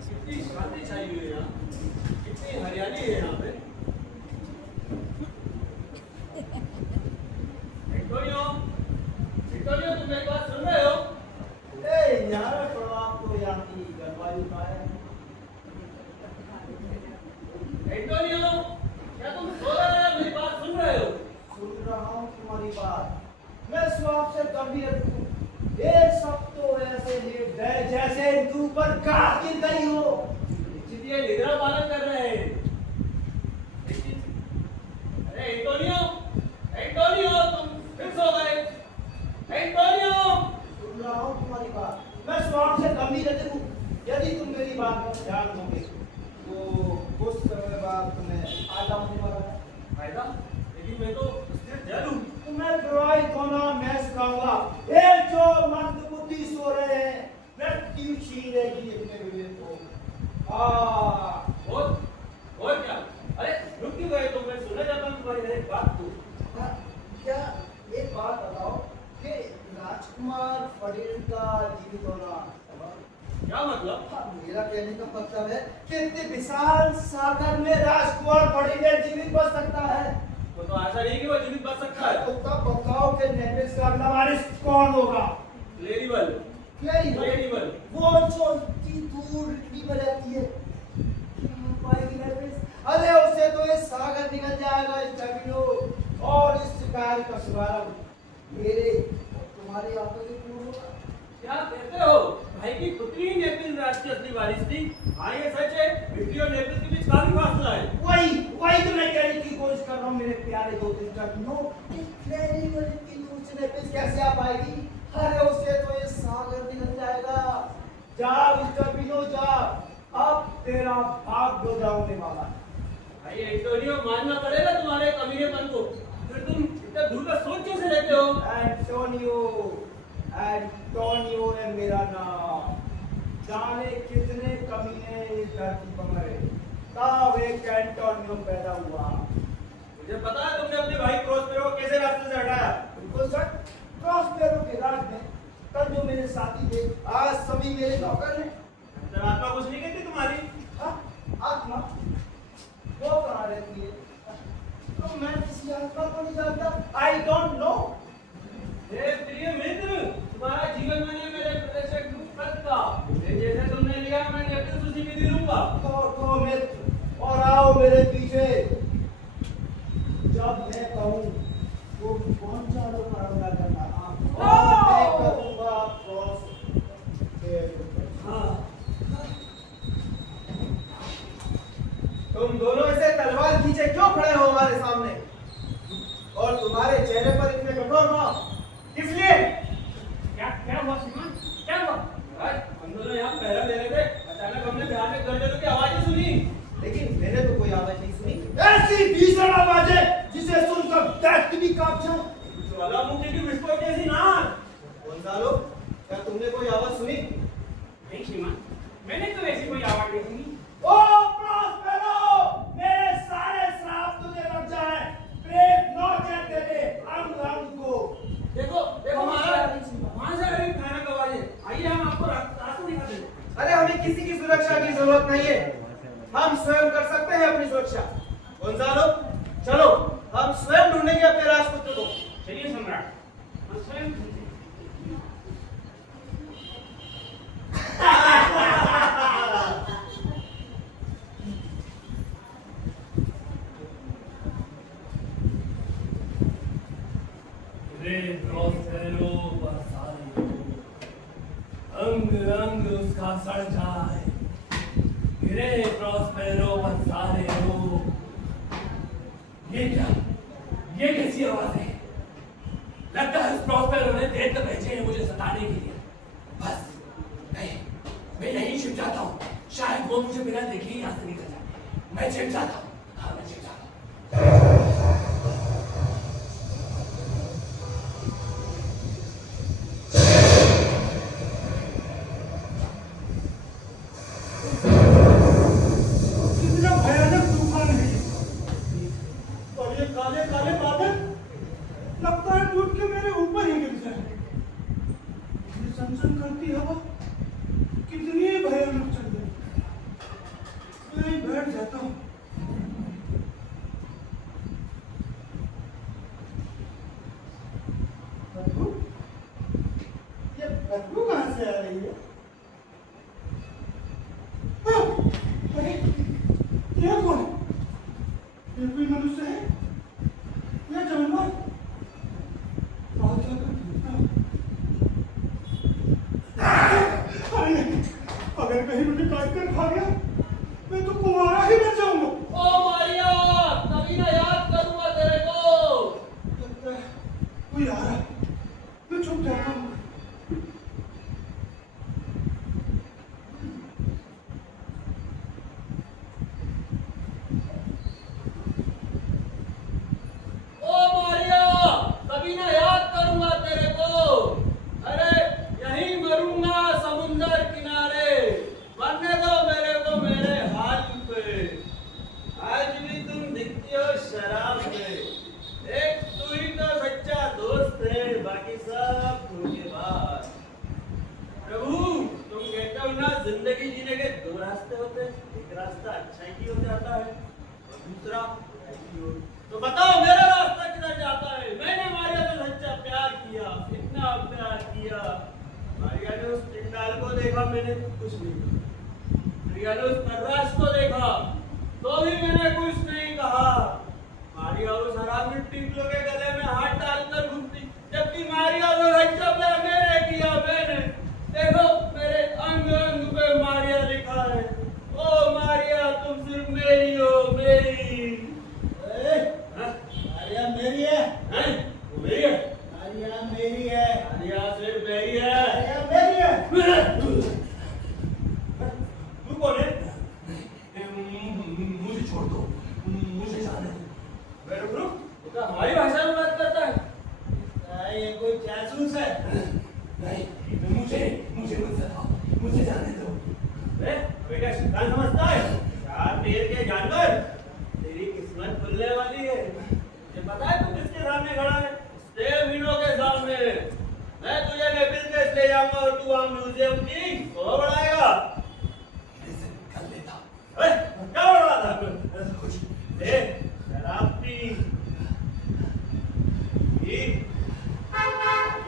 कितनी शांति छाई हुई है यहाँ, कितनी हरियाली है यहाँ पे। एंटोनियो, एंटोनियो, तुम मेरी बात सुन रहे हो? यार थोड़ा आपको यहाँ की जलवायु का है। एंटोनियो, क्या तुम सो रहे हो? मेरी बात सुन रहे हो? सुन रहा हूँ तुम्हारी बात। मैं स्वाब से गंभीर हूँ। ये सब तो ऐसे लेट गए जैसे तू पर घास गिर गई हो। चिड़िया निद्रा पालन कर रहे हैं। अरे एंटोनियो, एंटोनियो, तुम फिर सो गए। एंटोनियो, सुन रहा हूँ तुम्हारी बात। मैं स्वाब से गंभीर हूँ। यदि तुम मेरी बात पर ध्यान दोगे तो कुछ समय बाद तुम्हें फायदा होने वाला है। फायदा? लेकिन मैं तो स्थिर जल हूँ। तुम्हें दवाई कोना मैं सिखाऊंगा। ये जो मंद बुद्धि सो रहे हैं मृत्यु छीनेगी अपने विवेक को। और क्या? अरे रुक क्यों गए तुम? मैं सुनना चाहता हूँ तुम्हारी एक बात को। क्या एक बात बताओ कि राजकुमार फर्डिनेंड का जीवित होना क्या मतलब? मेरा कहने का मतलब है कि इतने विशाल सागर में राजकुमार फर्डिनेंड जीवित बच सकता है। तो आशा नहीं कि वो जीवित बच सकता है। तो तब बताओ कि नेपिस का अगला वारिस कौन होगा? क्लेरिबल। क्लेरिबल। वो जो इतनी दूर इटली में रहती है, कहाँ पाएगी नेपिस? अरे उससे तो ये सागर निकल जाएगा इस जमीनों, और इस शिकार का शुभारंभ मेरे और तुम्हारे हाथों से पूर्ण होगा। क्या कहते हो? भाई की पुत्री नेपिस राज की असली वारिस थी। हाँ ये सच है। इटली और नेपिस के बीच काफी फासला है। वही तो मैं कहने की कोशिश कर रहा हूँ मेरे प्यारे दो दिन तक। नो क्लेरिबल इतनी दूर से नेपिस कैसे आ पाएगी? अरे उससे तो ये सागर निकल जाएगा। जा मिस्टर बिनो जा, अब तेरा भाग्य जाने वाला है। भाई एंटोनियो, मानना पड़ेगा तुम्हारे कमीनेपन को। फिर तुम इतना दूर का सोच कैसे लेते हो? एंटोनियो है मेरा नाम। जाने कितने कमीने इस धरती पर मरे, तब एक एंटोनियो पैदा हुआ। मुझे पता है तुमने अपने भाई प्रोस्पेरो को कैसे रास्ते से हटाया। बिल्कुल सर, प्रोस्पेरो के राज में कल जो मेरे साथी थे आज सभी मेरे नौकर हैं। अंतरात्मा कुछ नहीं कहती तुम्हारी? हाँ, आत्मा वो कहाँ रहती है? तो मैं किसी आत्मा को नहीं जानता। I don't know. हे प्रिय मित्र, तुम्हारा जीवन मैंने मेरे प्रदर्शक दुख का जैसे तुमने लिया मैं नेपिस उसी विधि लूंगा। तो मित्र और आओ मेरे पीछे। जब मैं कहूँ तो कौन सा लोग आराधना करना? और मैं कहूँगा क्रॉस हाँ। तुम दोनों ऐसे तलवार खींचे क्यों खड़े हो हमारे सामने? और तुम्हारे चेहरे पर इतने कठोर भाव किस लिए? क्या हुआ श्रीमान? क्या हुआ? हम दोनों यहाँ पहरा दे रहे थे, अचानक हमने बिहार में गर्जनों की आवाजें सुनी। लेकिन मैंने तो कोई आवाज नहीं सुनी। ऐसी भीषण आवाजें जिसे सुनकर दैत्य भी कांप जाए। ज्वालामुखी की विस्फोट जैसी नाद। गोंजालो, क्या तुमने कोई आवाज सुनी? नहीं श्रीमान, मैंने तो ऐसी कोई आवाज नहीं सुनी। ओ प्रोस्पेरो, मेरे सारे श्राप तुझे लग जाए। प्रेत नौचे तेरे अंग अंग को। देखो देखो महाराज, वहां से आ रही भयानक आवाजें। आइए हम आपको रास्ता दिखाते हैं। अरे हमें किसी की सुरक्षा की जरूरत नहीं है, हम स्वयं कर सकते हैं अपनी सुरक्षा। गोंजालो, चलो हम स्वयं ढूंढेंगे अपने राजपुत्र को। चलिए सम्राट, हम स्वयं ढूंढते हैं। सड़ जाए, गिरे प्रॉस्पेरो पंसारेरो। ये क्या? ये कैसी आवाज है? लगता है इस प्रॉस्पेरो ने देर तक भेजे हैं मुझे सताने के लिए। बस नहीं, मैं यहीं छिप जाता हूँ। शायद वो मुझे बिना देखे ही यहाँ से निकल जाए। मैं छिप जाता हूँ। हाँ, मैं छिप जाता हूँ। कितना भयानक तूफान है ये। और ये काले काले बादल लगता है टूट के मेरे ऊपर ही गिर जाए। ये सनसन करती हवा कितनी भयानक चल रही है। मैं यहीं बैठ जाता हूँ। बदबू? ये बदबू कहाँ से आ रही है? अरे यह कौन है? ये कोई मनुष्य है या जानवर? बहुत जाकर देखता हूं। अरे नहीं, अगर कहीं मुझे काट कर खा गया मैं तो कुंवारा ही बच जाऊंगा। ओ मारिया, कभी ना याद करूंगा तेरे को। लगता है कोई आ रहा है। मैं छुप जाता हूँ। ओ मारिया, कभी ना याद करूंगा तेरे को। अरे यहीं मरूंगा समुंदर किनारे। मरने दो मेरे को मेरे हाल पे। आज भी तुम दिखती हो शराब में। एक तू ही तो सच्चा दोस्त है, बाकी सब धोखेबाज। प्रभु, तुम कहते हो ना जिंदगी जीने के दो रास्ते होते हैं। एक रास्ता अच्छाई की ओर जाता है और दूसरा बुराई की ओर। तो बताओ मेरा रास्ता किधर जाता है? मैंने मारिया से सच्चा प्यार किया, इतना प्यार किया। मारिया ने उस टिंडाल को देखा, मैंने कुछ नहीं। प्रिया ने उस पर्रास को देखा, तो भी मैंने कुछ नहीं कहा। मारिया उस हरामी टिंकलो के गले में हाथ डालकर घूमती, जबकि मारिया ने सच्चा प्यार मैंने किया। मैंने देखो मेरे अंग अंग पे मारिया लिखा है। ओ मारिया, तुम सिर्फ मेरी हो, मेरी। मारिया मेरी है। वो मेरी है। मारिया मेरी है। मारिया सिर्फ मेरी है। मारिया मेरी है। तू कौन है? मुझे छोड़ दो, मुझे जाने दो। रुक रुक, तो क्या हमारी भाषा में बात करता है? ये कोई जासूस है। नहीं, मुझे मत सताओ, मुझे जाने दो। बेटा शैतान समझता है? चार पैर के जानवर, तेरी किस्मत खुलने वाली है। मुझे पता है तू किसके सामने खड़ा है। स्टेविनो के सामने। मैं तुझे नेपिल के ले जाऊंगा और तू वहां म्यूजियम की शोभा बढ़ाएगा। कर लेता। अरे क्या बढ़ा था? कुछ शराब पी।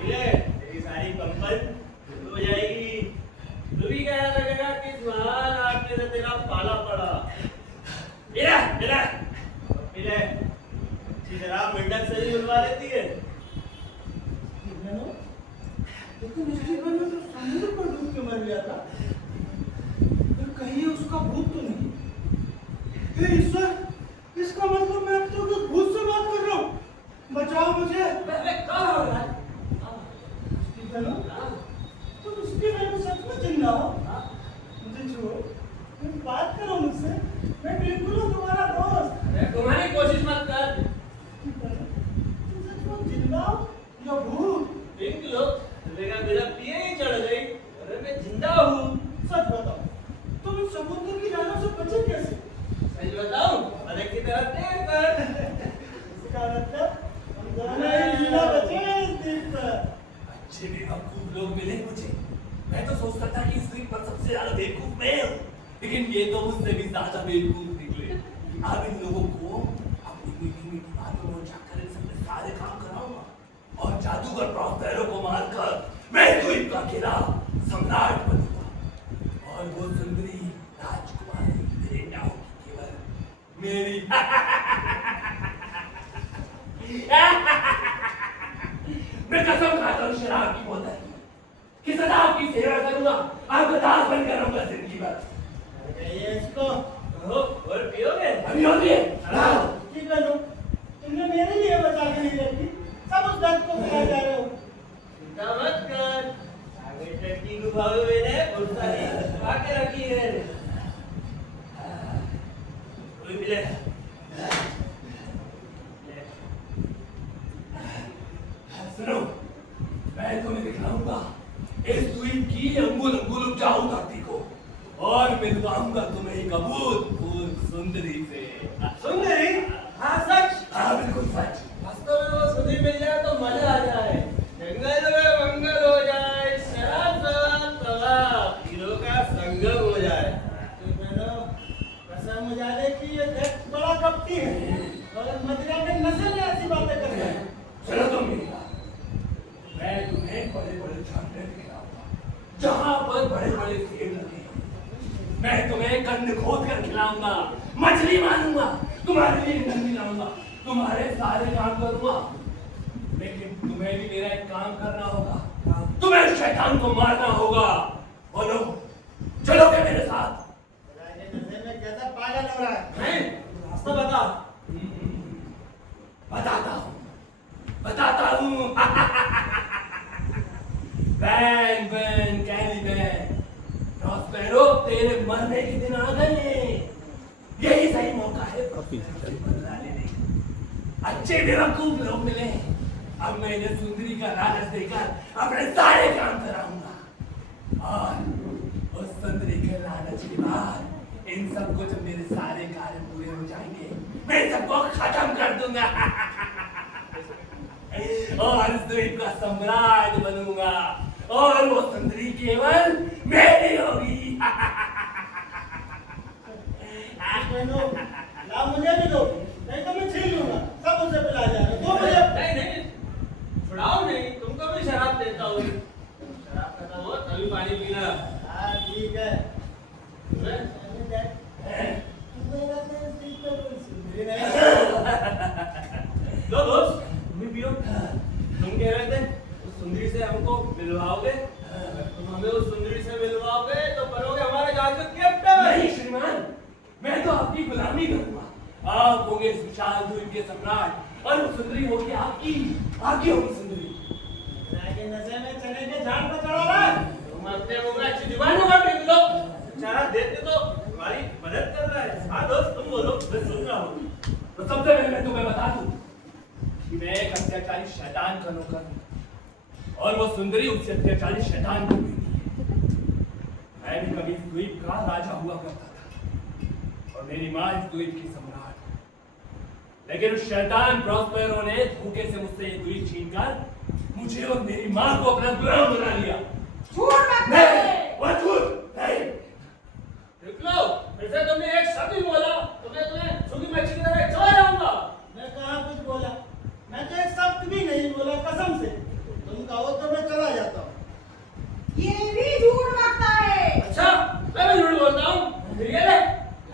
तेरी सारी कंपन हो जाएगी। तू भी कहने लगेगा कि इस महान आदमी से तेरा पाला पड़ा। मिले शराब मंडप से ही उलवा लेती है। लेकिन इस जीवन में तो समुद्र पर डूब के मर गया था। फिर कहीं उसका भूत तो नहीं? हे ईश्वर, इसका मतलब मैं अब तो कुछ भूत से बात कर रहा हूँ। बचाओ मुझे। कहाँ हो यार? तुम इसके बारे में सच में जिंदा हो? मुझे छोड़ो, तुम बात करो मुझसे। मैं बिल्कुल हूँ तुम्हारा दोस्त। तुम्हारी कोशिश मत कर। तुम सच में जिंदा हो या भूत? देख लो, मेरा पिए ही चढ़ गई। अरे मैं जिंदा हूँ। सच बताओ, तुम इस समुद्र की लहरों से बचे कैसे? सच बताऊं? अरे की तरह तैर कर। इसका मतलब हम दोनों ही जिंदा बचे हैं इस द्वीप पर। अच्छे बेवकूफ लोग मिले मुझे। मैं तो सोचता था कि इस द्वीप पर सबसे ज्यादा बेवकूफ मैं हूँ, लेकिन ये तो मुझसे भी ज्यादा बेवकूफ निकले। अब इन लोगों को अपनी मीठी मीठी बातों में जाकर इन सबसे सारे काम कराऊंगा और जादूगर प्रॉस्पेरो को मारकर मैं द्वीप का अकेला सम्राट बनूंगा और वो सुंदरी राजकुमारी मेरे नाव की केवल मेरी। मैं कसम खाता हूँ शराब की बोतल की, कि सदा आपकी सेवा करूंगा, आपका तुम्हारा दास बनकर रहूंगा जिंदगी भर। ये इसको और पियोगे? अभी होती है ठीक है लो तुमने मेरे लिए बचा के नहीं रखी सब उस दर्द को भुला जा रहे हो चिंता मत कर, आगे टट्टी को भावे मैंने पुरसानी आके रखी है। कोई मिले? सुनो, मैं तुम्हें दिखलाऊंगा इस द्वीप की अंगुल अंगुल उपजाऊ धरती को और मिलवाऊंगा तुम्हें एक अभूतपूर्व सुंदरी से। सुंदरी हाँ सच हाँ बिल्कुल सच। वास्तव में वो सुधीर मिल जाए तो मजा आ जाए, जंगल में मंगल हो जाए, शराब तलाब हीरो का संगम हो जाए। तो बहनों कसम मुझे कि ये देख बड़ा कपटी है और मदिरा के नशे में ऐसी बातें कर रहे हैं चलो तुम मेरी बात, मैं तुम्हें बड़े बड़े झरने दिखाऊंगा जहां पर बड़े बड़े सेब लगे हैं। मैं तुम्हें कंड खोद कर खिलाऊंगा, मछली मारूंगा, तुम्हारे लिए ईंधन भी लाऊंगा, तुम्हारे सारे काम करूंगा। लेकिन तुम्हें भी मेरा एक काम करना होगा, तुम्हें शैतान को मारना होगा। बोलो चलोगे मेरे साथ? नशे में कैसा पागल हो रहा है नहीं, रास्ता बता। बताता हूँ bang bang carry bang, Prospero तेरे मरने के दिन आ गए हैं। यही सही मौका है बदला लेने का। अच्छे बेवकूफ लोग मिले, अब मैं इन्हें सुंदरी का लालच देकर अपने सारे काम कराऊंगा और उस सुंदरी के लालच के बाद इन सबको जब मेरे सारे कार्य पूरे हो जाएंगे मैं सबको खत्म कर दूंगा और इस द्वीप का सम्राट बनूंगा और वो सुंदरी केवल मेरी होगी। बहनों ला मुझे भी दो नहीं तो मैं छीन लूंगा सब उसे पिला जा रहे दो मुझे नहीं नहीं, छुड़ाओ नहीं, तुमको भी शराब देता हूँ। शराब खत्म हो तभी पानी पीना। हाँ ठीक है तुम्हें? सुंदरी नहीं लो दोस्त, तुम भी पियो। तुम कह रहे थे उस सुंदरी से हमको मिलवाओगे, अगर तुम हमें उस सुंदरी से मिलवाओगे तो बनोगे हमारे जहाज के कैप्टन। नहीं श्रीमान, मैं तो आपकी गुलामी करूंगा। आप होंगे इस विशाल द्वीप के सम्राट और वो सुंदरी होगी आपकी होगी सुंदरी। के नशे में चने के झाड़ पर चढ़ा रहा है तुम अपने मुंह में अच्छी जुबानों का फेंक दो। बेचारा देते तो हमारी मदद कर रहा है। हाँ दोस्त तुम बोलो, मैं सुन रहा हूँ। तो सबसे पहले मैं तुम्हें बता दूं कि मैं एक अत्याचारी शैतान का नौकर हूं और वो सुंदरी उस अत्याचारी शैतान को बेटी है। मैं भी कभी इस द्वीप का राजा हुआ करता था और मेरी माँ इस द्वीप की सम्राट। लेकिन उस शैतान प्रॉस्पेरो ने धोखे से मुझसे ये द्वीप छीनकर मुझे और मेरी माँ को अपना गुलाम बना लिया। झूठ मत नहीं, बोले। वो झूठ नहीं। देख लो, फिर से तुमने एक शब्द ही बोला तो मैं तुम्हें सूखी मच्छी की तरह चला जाऊंगा। मैं कहाँ कुछ बोला मैं तो एक शब्द भी नहीं बोला कसम से तुम कहो तो मैं चला जाता हूँ ये भी झूठ मारता है। अच्छा, मैं भी झूठ बोलता हूँ। फिर ये ले।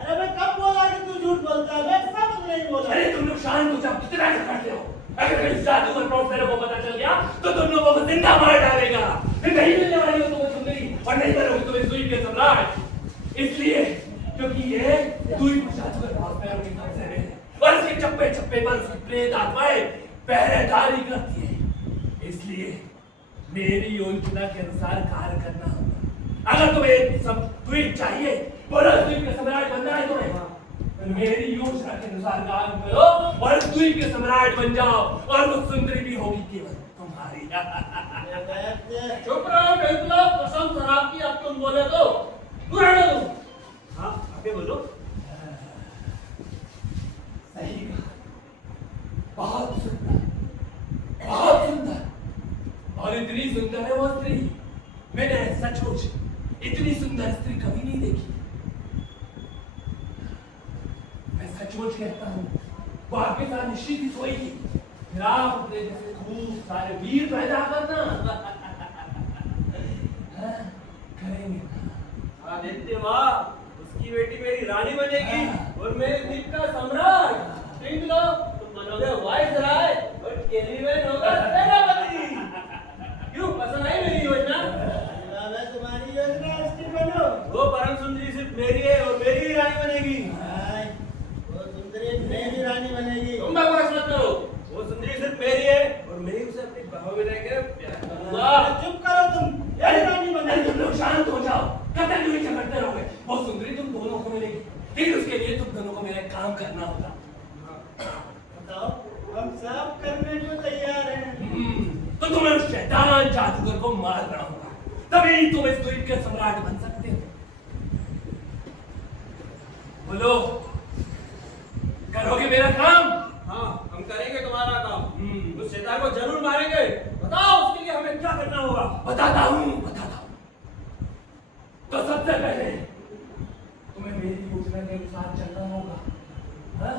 अरे मैं कब बोला कि तू झूठ बोलता है मैं सब नहीं बोला अरे तुम लोग शांत हो जाओ, कितना करते हो? अगर इस जादूगर प्रॉस्पेरो को पता चल गया तो तुम लोगों को जिंदा मार डालेगा। फिर नहीं मिलने वाली हो तुम्हें सुंदरी और नहीं बनोगे तुम इस द्वीप के सम्राट। इसलिए क्योंकि ये द्वीप जादूगर प्रॉस्पेरो के कब्जे में है और इसके चप्पे चप्पे पर उसकी प्रेत आत्माएं पहरेदारी करती है। इसलिए मेरी योजना के अनुसार कार्य करना होगा। अगर तुम्हें सब द्वीप चाहिए, बोलो द्वीप के सम्राट बनना है तुम्हें, तो मेरी योजना के अनुसार काम करो और इस द्वीप के सम्राट बन जाओ और वो सुंदरी भी होगी केवल तुम्हारी। चुप रहो, बिल्कुल कसम शराब की। अब तुम बोले तो दूर हटो तुम। हाँ आगे बोलो। सही कहा, बहुत सुंदर, बहुत सुंदर और इतनी सुंदर है वो स्त्री। मैंने सचमुच इतनी सुंदर स्त्री कभी नहीं देखी। मैं सचमुच कहता हूँ वो आपके साथ निश्चित ही सोई थी। फिर आप अपने जैसे खूब सारे वीर पैदा करना करेंगे। आदित्य वाह, उसकी बेटी मेरी रानी बनेगी और मैं इस द्वीप का सम्राट। देख लो, तुम बनोगे वाइसराय और केलीमैन होगा सेनापति। क्यों पसंद आई मेरी योजना? मैं तुम्हारी योजना मेरी है और मेरी ही रानी बनेगी। वो सुंदरी मेरी रानी बनेगी। तुम बकवास मत करो। वो सुंदरी सिर्फ मेरी है और मैं ही उसे अपनी बाहों में लेकर प्यार करूंगा। चुप करो तुम, मेरी रानी बनेगी। तुम लोग शांत हो जाओ, कब तक यूं झगड़ते रहोगे? वो सुंदरी तुम दोनों को मिलेगी, लेकिन उसके लिए तुम दोनों को मेरा एक काम करना होगा। बताओ, हम सब करने को तैयार हैं। तो तुम्हें उस शैतान जादूगर को मारना होगा, तभी तुम इस द्वीप के सम्राट बन सकते हो। बोलो, करोगे मेरा काम? हाँ, हम करेंगे तुम्हारा काम। उस शैतान को जरूर मारेंगे। बताओ उसके लिए हमें क्या करना होगा? बताता हूँ। तो सबसे पहले तुम्हें मेरी योजना के अनुसार चलना होगा। हाँ?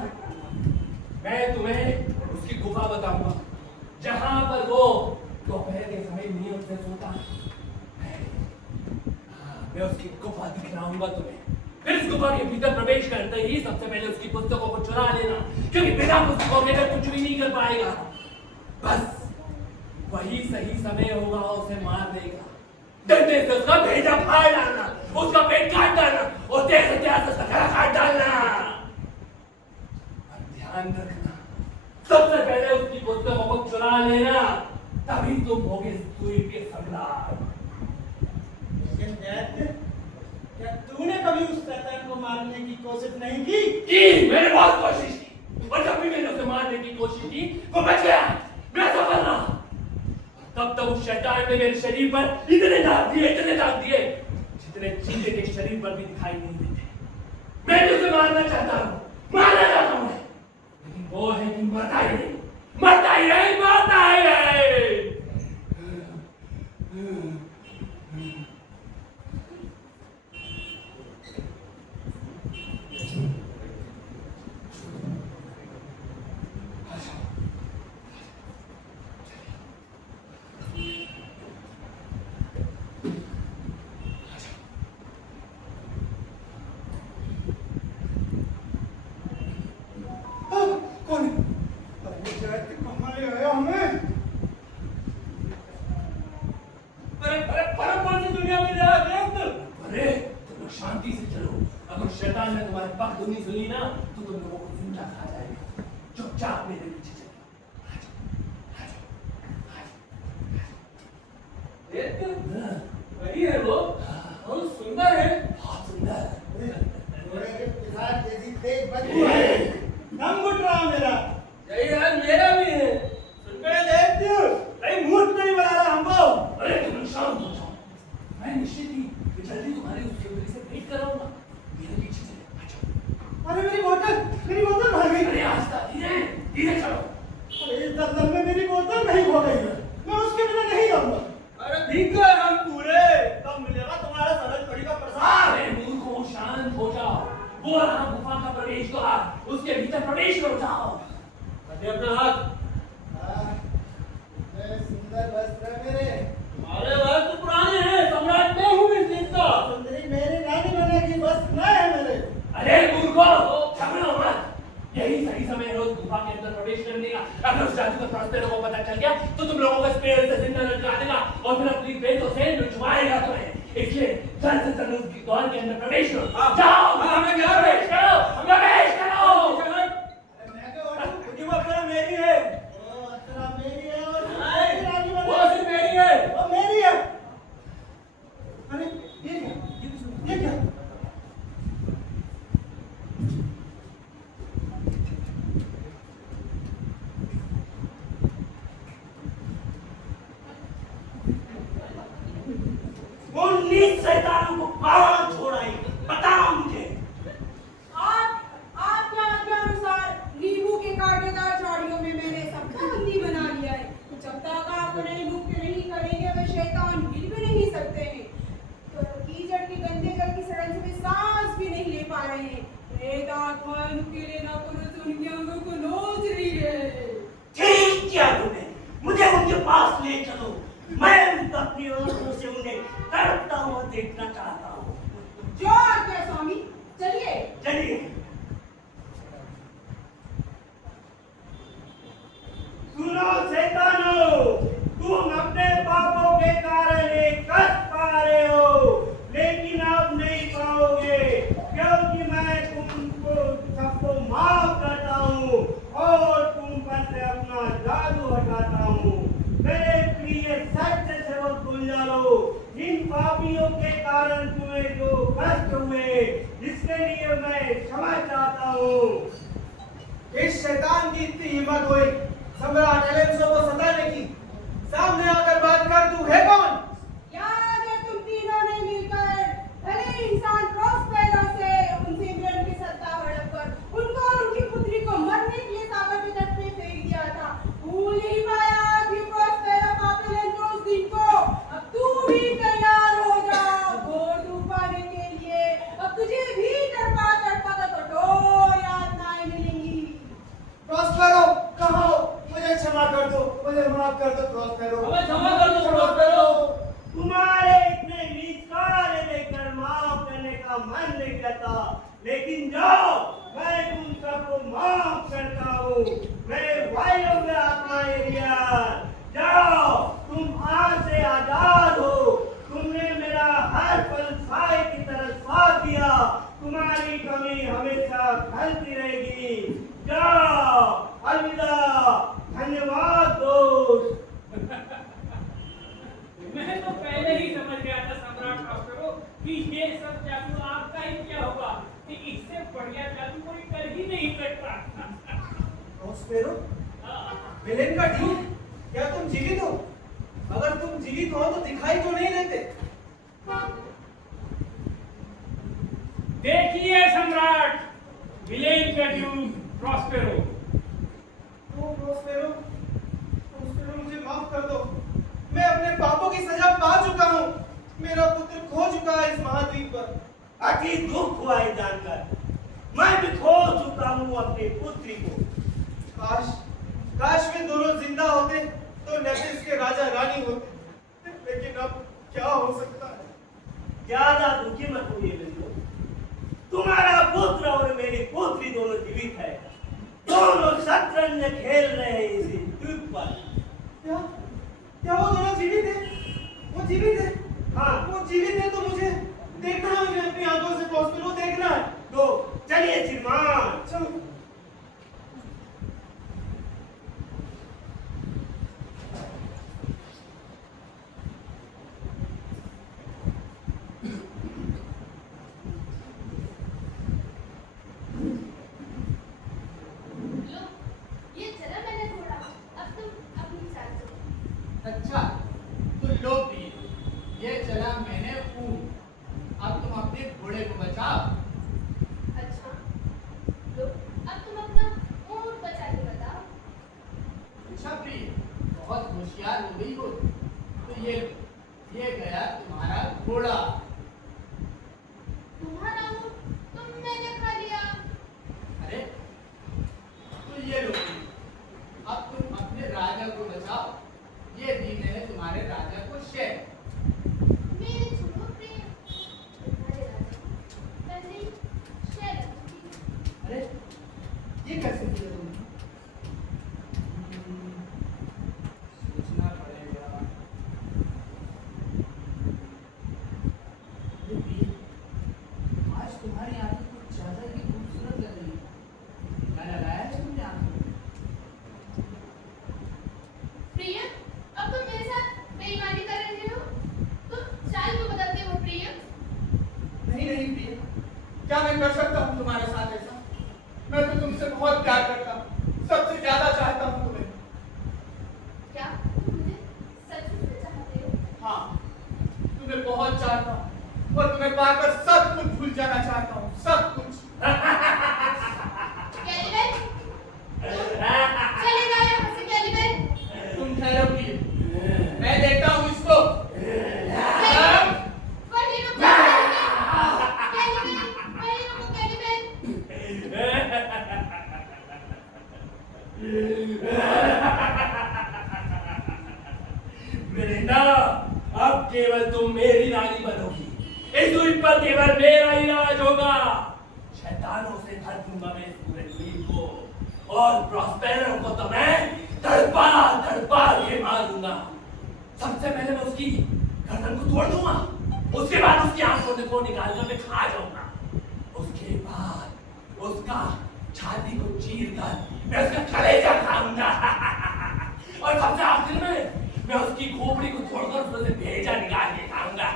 मैं तुम्हें उसकी गुफा बताऊंगा, जहां पर वो दोपहर के समय नियम से सोता है। मैं उसकी गुफा दिखलाऊंगा तुम्हें। फिर इस गुफा के भीतर प्रवेश करते ही सबसे पहले उसकी पुस्तकों को चुरा लेना, क्योंकि बिना पुस्तकों के कुछ भी नहीं कर पाएगा। बस वही सही समय होगा उसे मार देगा। डंडे से उसका भेजा फाड़ डालना, उसका पेट काट डालना और तेज हथियार से उसका गला काट डालना। और ध्यान रखना, सबसे पहले उसकी पुस्तकों को चुरा लेना, तभी तुम होगे इस द्वीप के सम्राट। लेकिन दैत्य, क्या तूने कभी उस शैतान को मारने की कोशिश नहीं की? मैंने बहुत कोशिश की, और जब भी मैंने उसे मारने की कोशिश की वो बच गया, मैं सफल रहा। तब तक उस शैतान ने मेरे शरीर पर इतने दाग दिए जितने चीते के शरीर पर भी दिखाई नहीं देते। मैं भी उसे मारना चाहता हूँ, लेकिन वो है कि मरता ही नहीं। कौन है? अरे दैत्य कहाँ ले आया हमें? अरे कौन सी दुनिया में जा रहे हो तुम? अरे तुम लोग शांति से चलो। अगर शैतान ने तुम्हारी बकधुनी सुनी ना तो तुम लोगों को जिंदा खा जाएगा। चुपचाप मेरे पीछे चलो। वही है वो, बहुत सुंदर है। बहुत सुंदर। घोड़े के पिशाच जैसी तेज बदबू है। दम घुट रहा मेरा। यही हाल मेरा भी है। सुनकर दैत्य, कहीं मूर्ख नहीं बना रहा हमको। अरे तुम लोग शांत हो जाओ। मैं निश्चित ही कि जल्दी तुम्हारी उस सुंदरी से भेंट कराऊंगा। मेरे पीछे चले। अच्छा। अरे मेरी बोतल भाग गई। अरे आस्ता, धीरे धीरे चलो। अरे इस दलदल में मेरी बोतल नहीं खो गई है। मैं उसके बिना नहीं रहूंगा। अरे ठीक है, हम पूरे तब मिलेगा तुम्हारा सरल कड़ी का प्रसाद। अरे मूर्खों, शांत हो जाओ। वो रहा गुफा का प्रवेश द्वार, उसके भीतर प्रवेश करो जाओ। अरे अपना हाथ। सुंदर वस्त्र मेरे। अरे वह तो पुराने हैं, सम्राट मैं हूँ इस देश का। सुंदरी मेरी रानी बनेगी, वस्त्र नए हैं मेरे। अरे मूर्खों, झगड़ो मत। यही सही समय है उस गुफा के अंदर प्रवेश करने का। अगर उस जादू का प्रस्ताव को पता चल गया तो तुम लोगों को इस पेड़ से जिंदा लटका देगा और फिर अपनी पेटों से लुचवाएगा तुम्हें। इसलिए जल्द से जल्द उसकी द्वार के अंदर प्रवेश करो। जाओ, हमें क्या प्रवेश करो, प्रवेश करो। मैं क्या बोलूं? क्योंकि वो अपना मेरी है। ओ, वस्त्र मेरी है और नहीं, मेरी रानी वो बनेगी। सिर्फ मेरी है। वो मेरी है। अरे ये क्या? ये क्या? उन्नीस शैतानों को कौन छोड़ाई? बताओ मुझे। आपके अनुसार नींबू के कांटेदार झाड़ियों में मैंने सबका बंदी बना लिया है। जब तक आप उन्हें मुक्त नहीं करेंगे वे शैतान हिल भी नहीं सकते हैं। तो कीचड़ के गंदे जल की सड़न से वे सांस भी नहीं ले पा रहे हैं। प्रेत आत्मा उनके लिए ना पुरुष उनके अंगों को नोच रही है। ठीक किया तुमने, मुझे उनके पास ले चलो। मैं अपनी आंखों से उन्हें तड़पता हुआ देखना चाहता हूँ। जो आज्ञा स्वामी, चलिए। चलिए। सुनो शैतानो, तुम अपने पापों के कारण एक कष्ट पा रहे हो, लेकिन आप नहीं पाओगे। कारण तुम्हें जो कष्ट हुए, जिसके लिए मैं क्षमा चाहता हूँ। इस शैतान की इतनी हिम्मत हुई सम्राट एलेंसो को सताने की। सामने आकर बात कर, तू है कौन? याद है तुम तीनों ने मिलकर भले इंसान प्रॉस्पेरो से उनसे इंग्लैंड की सत्ता हड़प कर उनको और उनकी पुत्री को मरने के लिए सागर के तट पे फेंक दिया था। भूल ही पाया कि प्रॉस्पेरो पापी लेंगे उस दिन को। अब तू भी तैयार हो जा घोर धूप पाने के लिए। अब तुझे भी तड़पा तड़पा कर कठोर यातनाएं मिलेंगी। प्रॉस्पेरो कहाँ हो? मुझे क्षमा कर दो, मुझे माफ कर दो प्रॉस्पेरो। हमें क्षमा कर दो प्रॉस्पेरो। तुम्हारे इतने नीच कार्य देखकर माफ करने का मन नहीं करता, लेकिन जाओ, मैं तुम सबको माफ करता हूँ। मैं वायव्य आत्मा एरिया, जाओ, तुम आज से आजाद हो। तुमने मेरा हर पल साए की तरह साथ दिया, तुम्हारी कमी हमेशा खलती रहेगी। जाओ, अलविदा, धन्यवाद दोस्त। मैं तो पहले ही समझ गया था सम्राट प्रॉस्पेरो कि ये सब जादू आपका ही क्या होगा, कि इससे बढ़िया जादू कोई कर ही नहीं सकता। प्रॉस्पेरो, विलेन का ढीठ, क्या तुम जीवित हो? अगर तुम जीवित हो तो दिखाई तो नहीं देते। देखिए सम्राट, विलेन का ड्यूक प्रॉस्पेरो। ओ प्रॉस्पेरो, प्रॉस्पेरो मुझे माफ कर दो। मैं अपने पापों की सजा पा चुका हूँ। मेरा पुत्र खो चुका है इस महाद्वीप पर। अति दुख हुआ है जानकर, मैं भी खो चुका हूँ अपनी पुत्री को। काश वे दोनों जिंदा होते तो नेपिस के राजा रानी होते, लेकिन अब क्या हो सकता है? ज्यादा दुखी मत होइए बंधु, तुम्हारा पुत्र और मेरी पुत्री दोनों जीवित है। दोनों शतरंज खेल रहे हैं इसी द्वीप पर। क्या वो दोनों जीवित है? वो जीवित है? हाँ, वो जीवित है तो मुझे देखना है, मुझे अपनी आंखों से प्रॉस्पेरो देखना है। तो चलिए श्रीमान। चलो। लो, ये चला मैंने थोड़ा, अब तुम अपनी चाल चलो। अच्छा, तो लो प्रिय, ये चला मैंने ऊन। अब तुम अपने घोड़े को बचाओ। अच्छा, लो, अब तुम अपना ऊँट बचा के बताओ। अच्छा प्रिय, बहुत होशियार हो गई हो। तो ये गया तुम्हारा घोड़ा। तुम्हारा ऊँट तुमने खा लिया। अरे, तो ये लो प्रिय, अब तुम अपने राजा को बचाओ। ये दी मैंने तुम्हारे राजा को शेर। मेरे छोटो प्रिय, तुम्हारे राजा पहले ही शेर रख दी। अरे, ये कैसे किया तुमने? सोचना पड़ेगा। ये प्रिय, आज तुम्हारी आंखें कुछ ज्यादा ही खूबसूरत लग रही है। क्या लगाया है तुमने आंखों में? प्रिय, अब तुम मेरे साथ बेईमानी कर रहे हो। तुम चाल क्यों बदलते हो प्रिय? नहीं प्रिय, क्या मैं कर सकता हूँ तुम्हारे साथ ऐसा? मैं तो तुमसे बहुत प्यार करता हूँ, सबसे ज्यादा चाहता हूँ तुम्हें। क्या तुम मुझे सचमुच में चाहते हो? हाँ, तुम्हें बहुत चाहता हूँ और तुम्हें पाकर सब कुछ भूल जाना चाहता हूँ, सब कुछ। कैलिबन, चले जाओ यहाँ से कैलिबन। तुम ठहरो प्रिय, मैं देखता हूँ इसको। कैलिबन, वहीं रुको कैलिबन, वहीं रुको कैलिबन। मिरिंडा, अब केवल तुम मेरी रानी बनोगी। इस द्वीप पर केवल मेरा ही राज होगा। शैतानों से धर दूंगा मैं इस पूरे द्वीप को, और प्रॉस्पेरो को तो मैं तड़पा तड़पा के मारूंगा। सबसे पहले मैं उसकी गर्दन को तोड़ दूंगा, उसके बाद उसकी आंखों को निकालकर मैं खा जाऊंगा। उसके बाद उसका छाती को चीर कर मैं उसका कलेजा खाऊंगा। और सबसे आखिर में मैं उसकी खोपड़ी को तोड़कर उसमें से भेजा निकाल के खाऊंगा।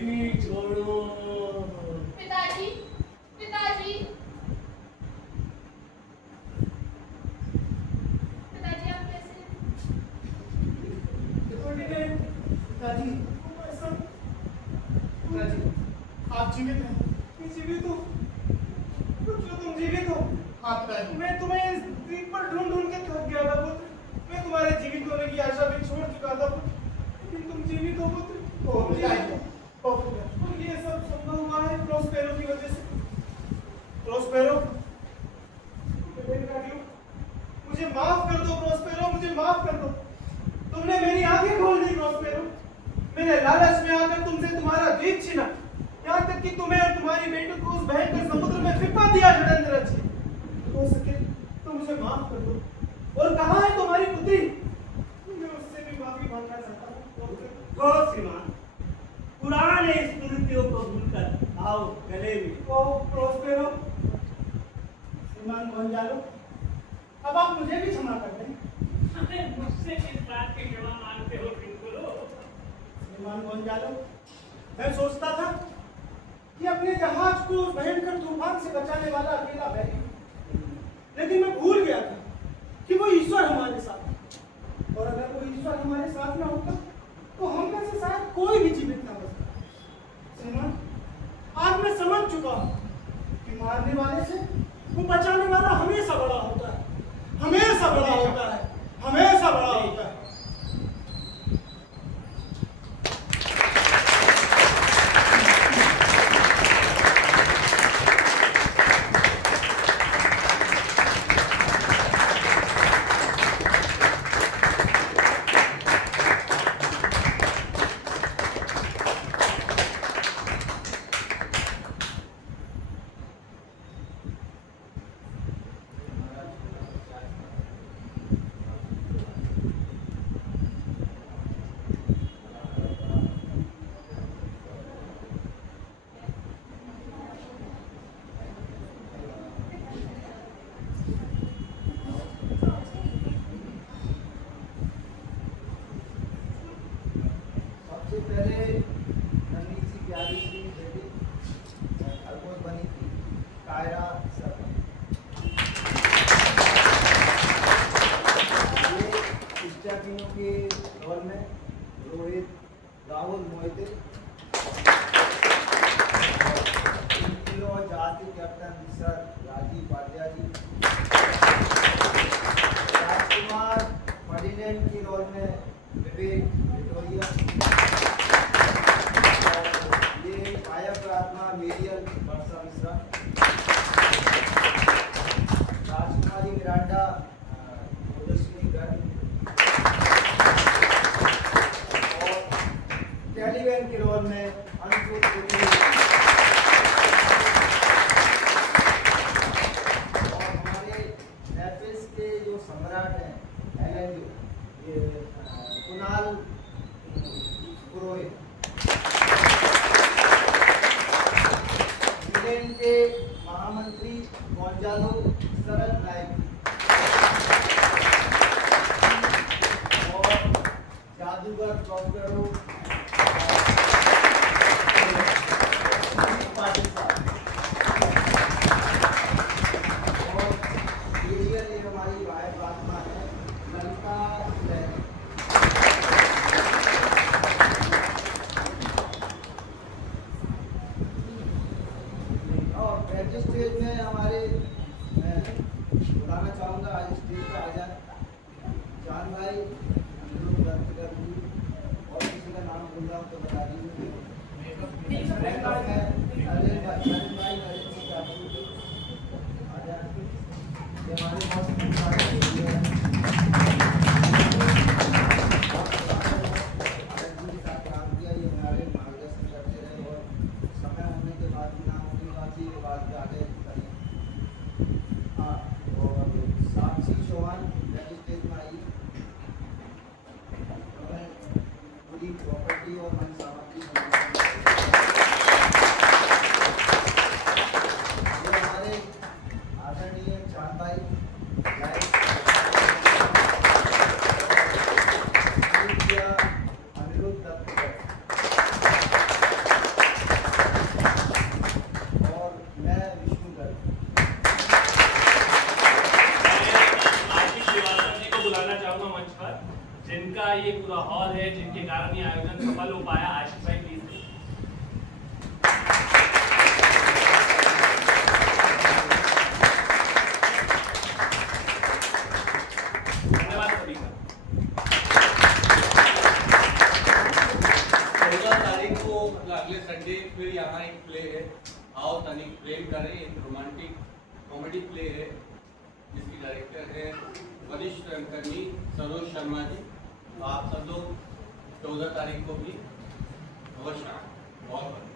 नहीं छोड़ो। पिताजी, पिताजी, पिताजी आप कैसे हैं? पिताजी, पिताजी, आप जीवित हैं? जीवित हो? क्यों तुम जीवित हो? हाँ पिताजी। मैं तुम्हें इस द्वीप पर ढूंढ ढूंढ के थक गया था पुत्र। मैं तुम्हारे जीवित होने की आशा भी छोड़ चुका था पुत्र, लेकिन तुम जीवित हो पुत्र। ओ पिताजी, ओ पिताजी। और ये सब संभव हुआ है प्रोस्पेरो की वजह से। प्रोस्पेरो, मुझे माफ कर दो प्रोस्पेरो, मुझे माफ कर दो। तुमने मेरी आंखें खोल दी प्रोस्पेरो। मैंने लालच में आकर तुमसे तुम्हारा द्वीप छीना, यहाँ तक कि तुम्हें और तुम्हारी बेटी को उस भयंकर समुद्र में फिपा दिया षड्यंत्र रचे। हो सके तो मुझे माफ कर दो। और कहाँ है तुम्हारी पुत्री? मैं उससे भी माफी मांगना चाहता हूँ। हो श्रीमान, पुराने स्मृतियों को भूलकर आओ गले में। ओ प्रोस्पेरो, श्रीमान गोंजालो, अब आप मुझे भी क्षमा कर दें। अरे मुझसे किस बात की क्षमा मांगते हो बिल्कुल? श्रीमान गोंजालो, मैं सोचता था कि अपने जहाज को उस भयंकर तूफान से बचाने वाला अकेला मैं ही हूं। लेकिन मैं भूल गया था कि वो ईश्वर हमारे साथ है। और अगर वो ईश्वर हमारे साथ ना होता तो हम में से शायद कोई भी जीवित ना बचता। श्रीमान, आज मैं समझ चुका हूँ कि मारने वाले से वो बचाने वाला हमेशा बड़ा होता है, हमेशा बड़ा होता है, हमेशा बड़ा होता है। सबसे पहले नन्ही सी प्यारी सी बेटी खरगोश बनी थी, कायरा सब। ये स्टेफिनो के रोल में रोहित, राहुल मोहिते, 3 किलो जाति कैप्टन सर राजीव पाटिया जी, राजकुमार फर्डिनेंड के रोल में विवेक विक्टोरिया, ये पायक आत्मा मेरियल वर्षा मिश्रा, राजकुमारी मिरांडा ओजस्वी गर्ग, और कैलिवेन के रोल में अंशु त्रिवेदी। और हमारे नेफिस के जो सम्राट हैं एलन, ये कुणाल पुरोहित, इंग्लैंड के महामंत्री गोंजालो सरल नायक, और जादूगर प्रोस्पेरो पाटिल साहब, और ये हमारी वायु आत्मा है ललिता लहरी। और एट स्टेज में हमारे मैं बुलाना चाहूँगा, आज स्टेज पर आ जाए जान भाई, और किसी का नाम भूल रहा हूँ तो बता दीजिए। मेकअप में अरविंद भाई नरेंद्र सिंह ठाकुर जी आ जाए। ये हमारे बहुत सारे काम किया, ये हमारे मार्गदर्शन करते रहे, और समय होने के बाद भी ना होने बात ही बात पे आगे करें। हाँ, और साक्षी चौहान स्टेज में आई, पूरी प्रॉपर्टी और मन सामग्री ये पूरा हॉल है जिनके कारण ये आयोजन सफल हो पाया। आशीष भाई प्लीज। धन्यवाद सभी का। 14 तारीख को मतलब अगले संडे फिर यहाँ एक प्ले है, आओ तनिक प्रेम करें। एक रोमांटिक कॉमेडी प्ले है जिसकी डायरेक्टर है वरिष्ठ रंगकर्मी सरोज शर्मा जी। आप सब लोग 14 तारीख को भी अवश्य आएं। बहुत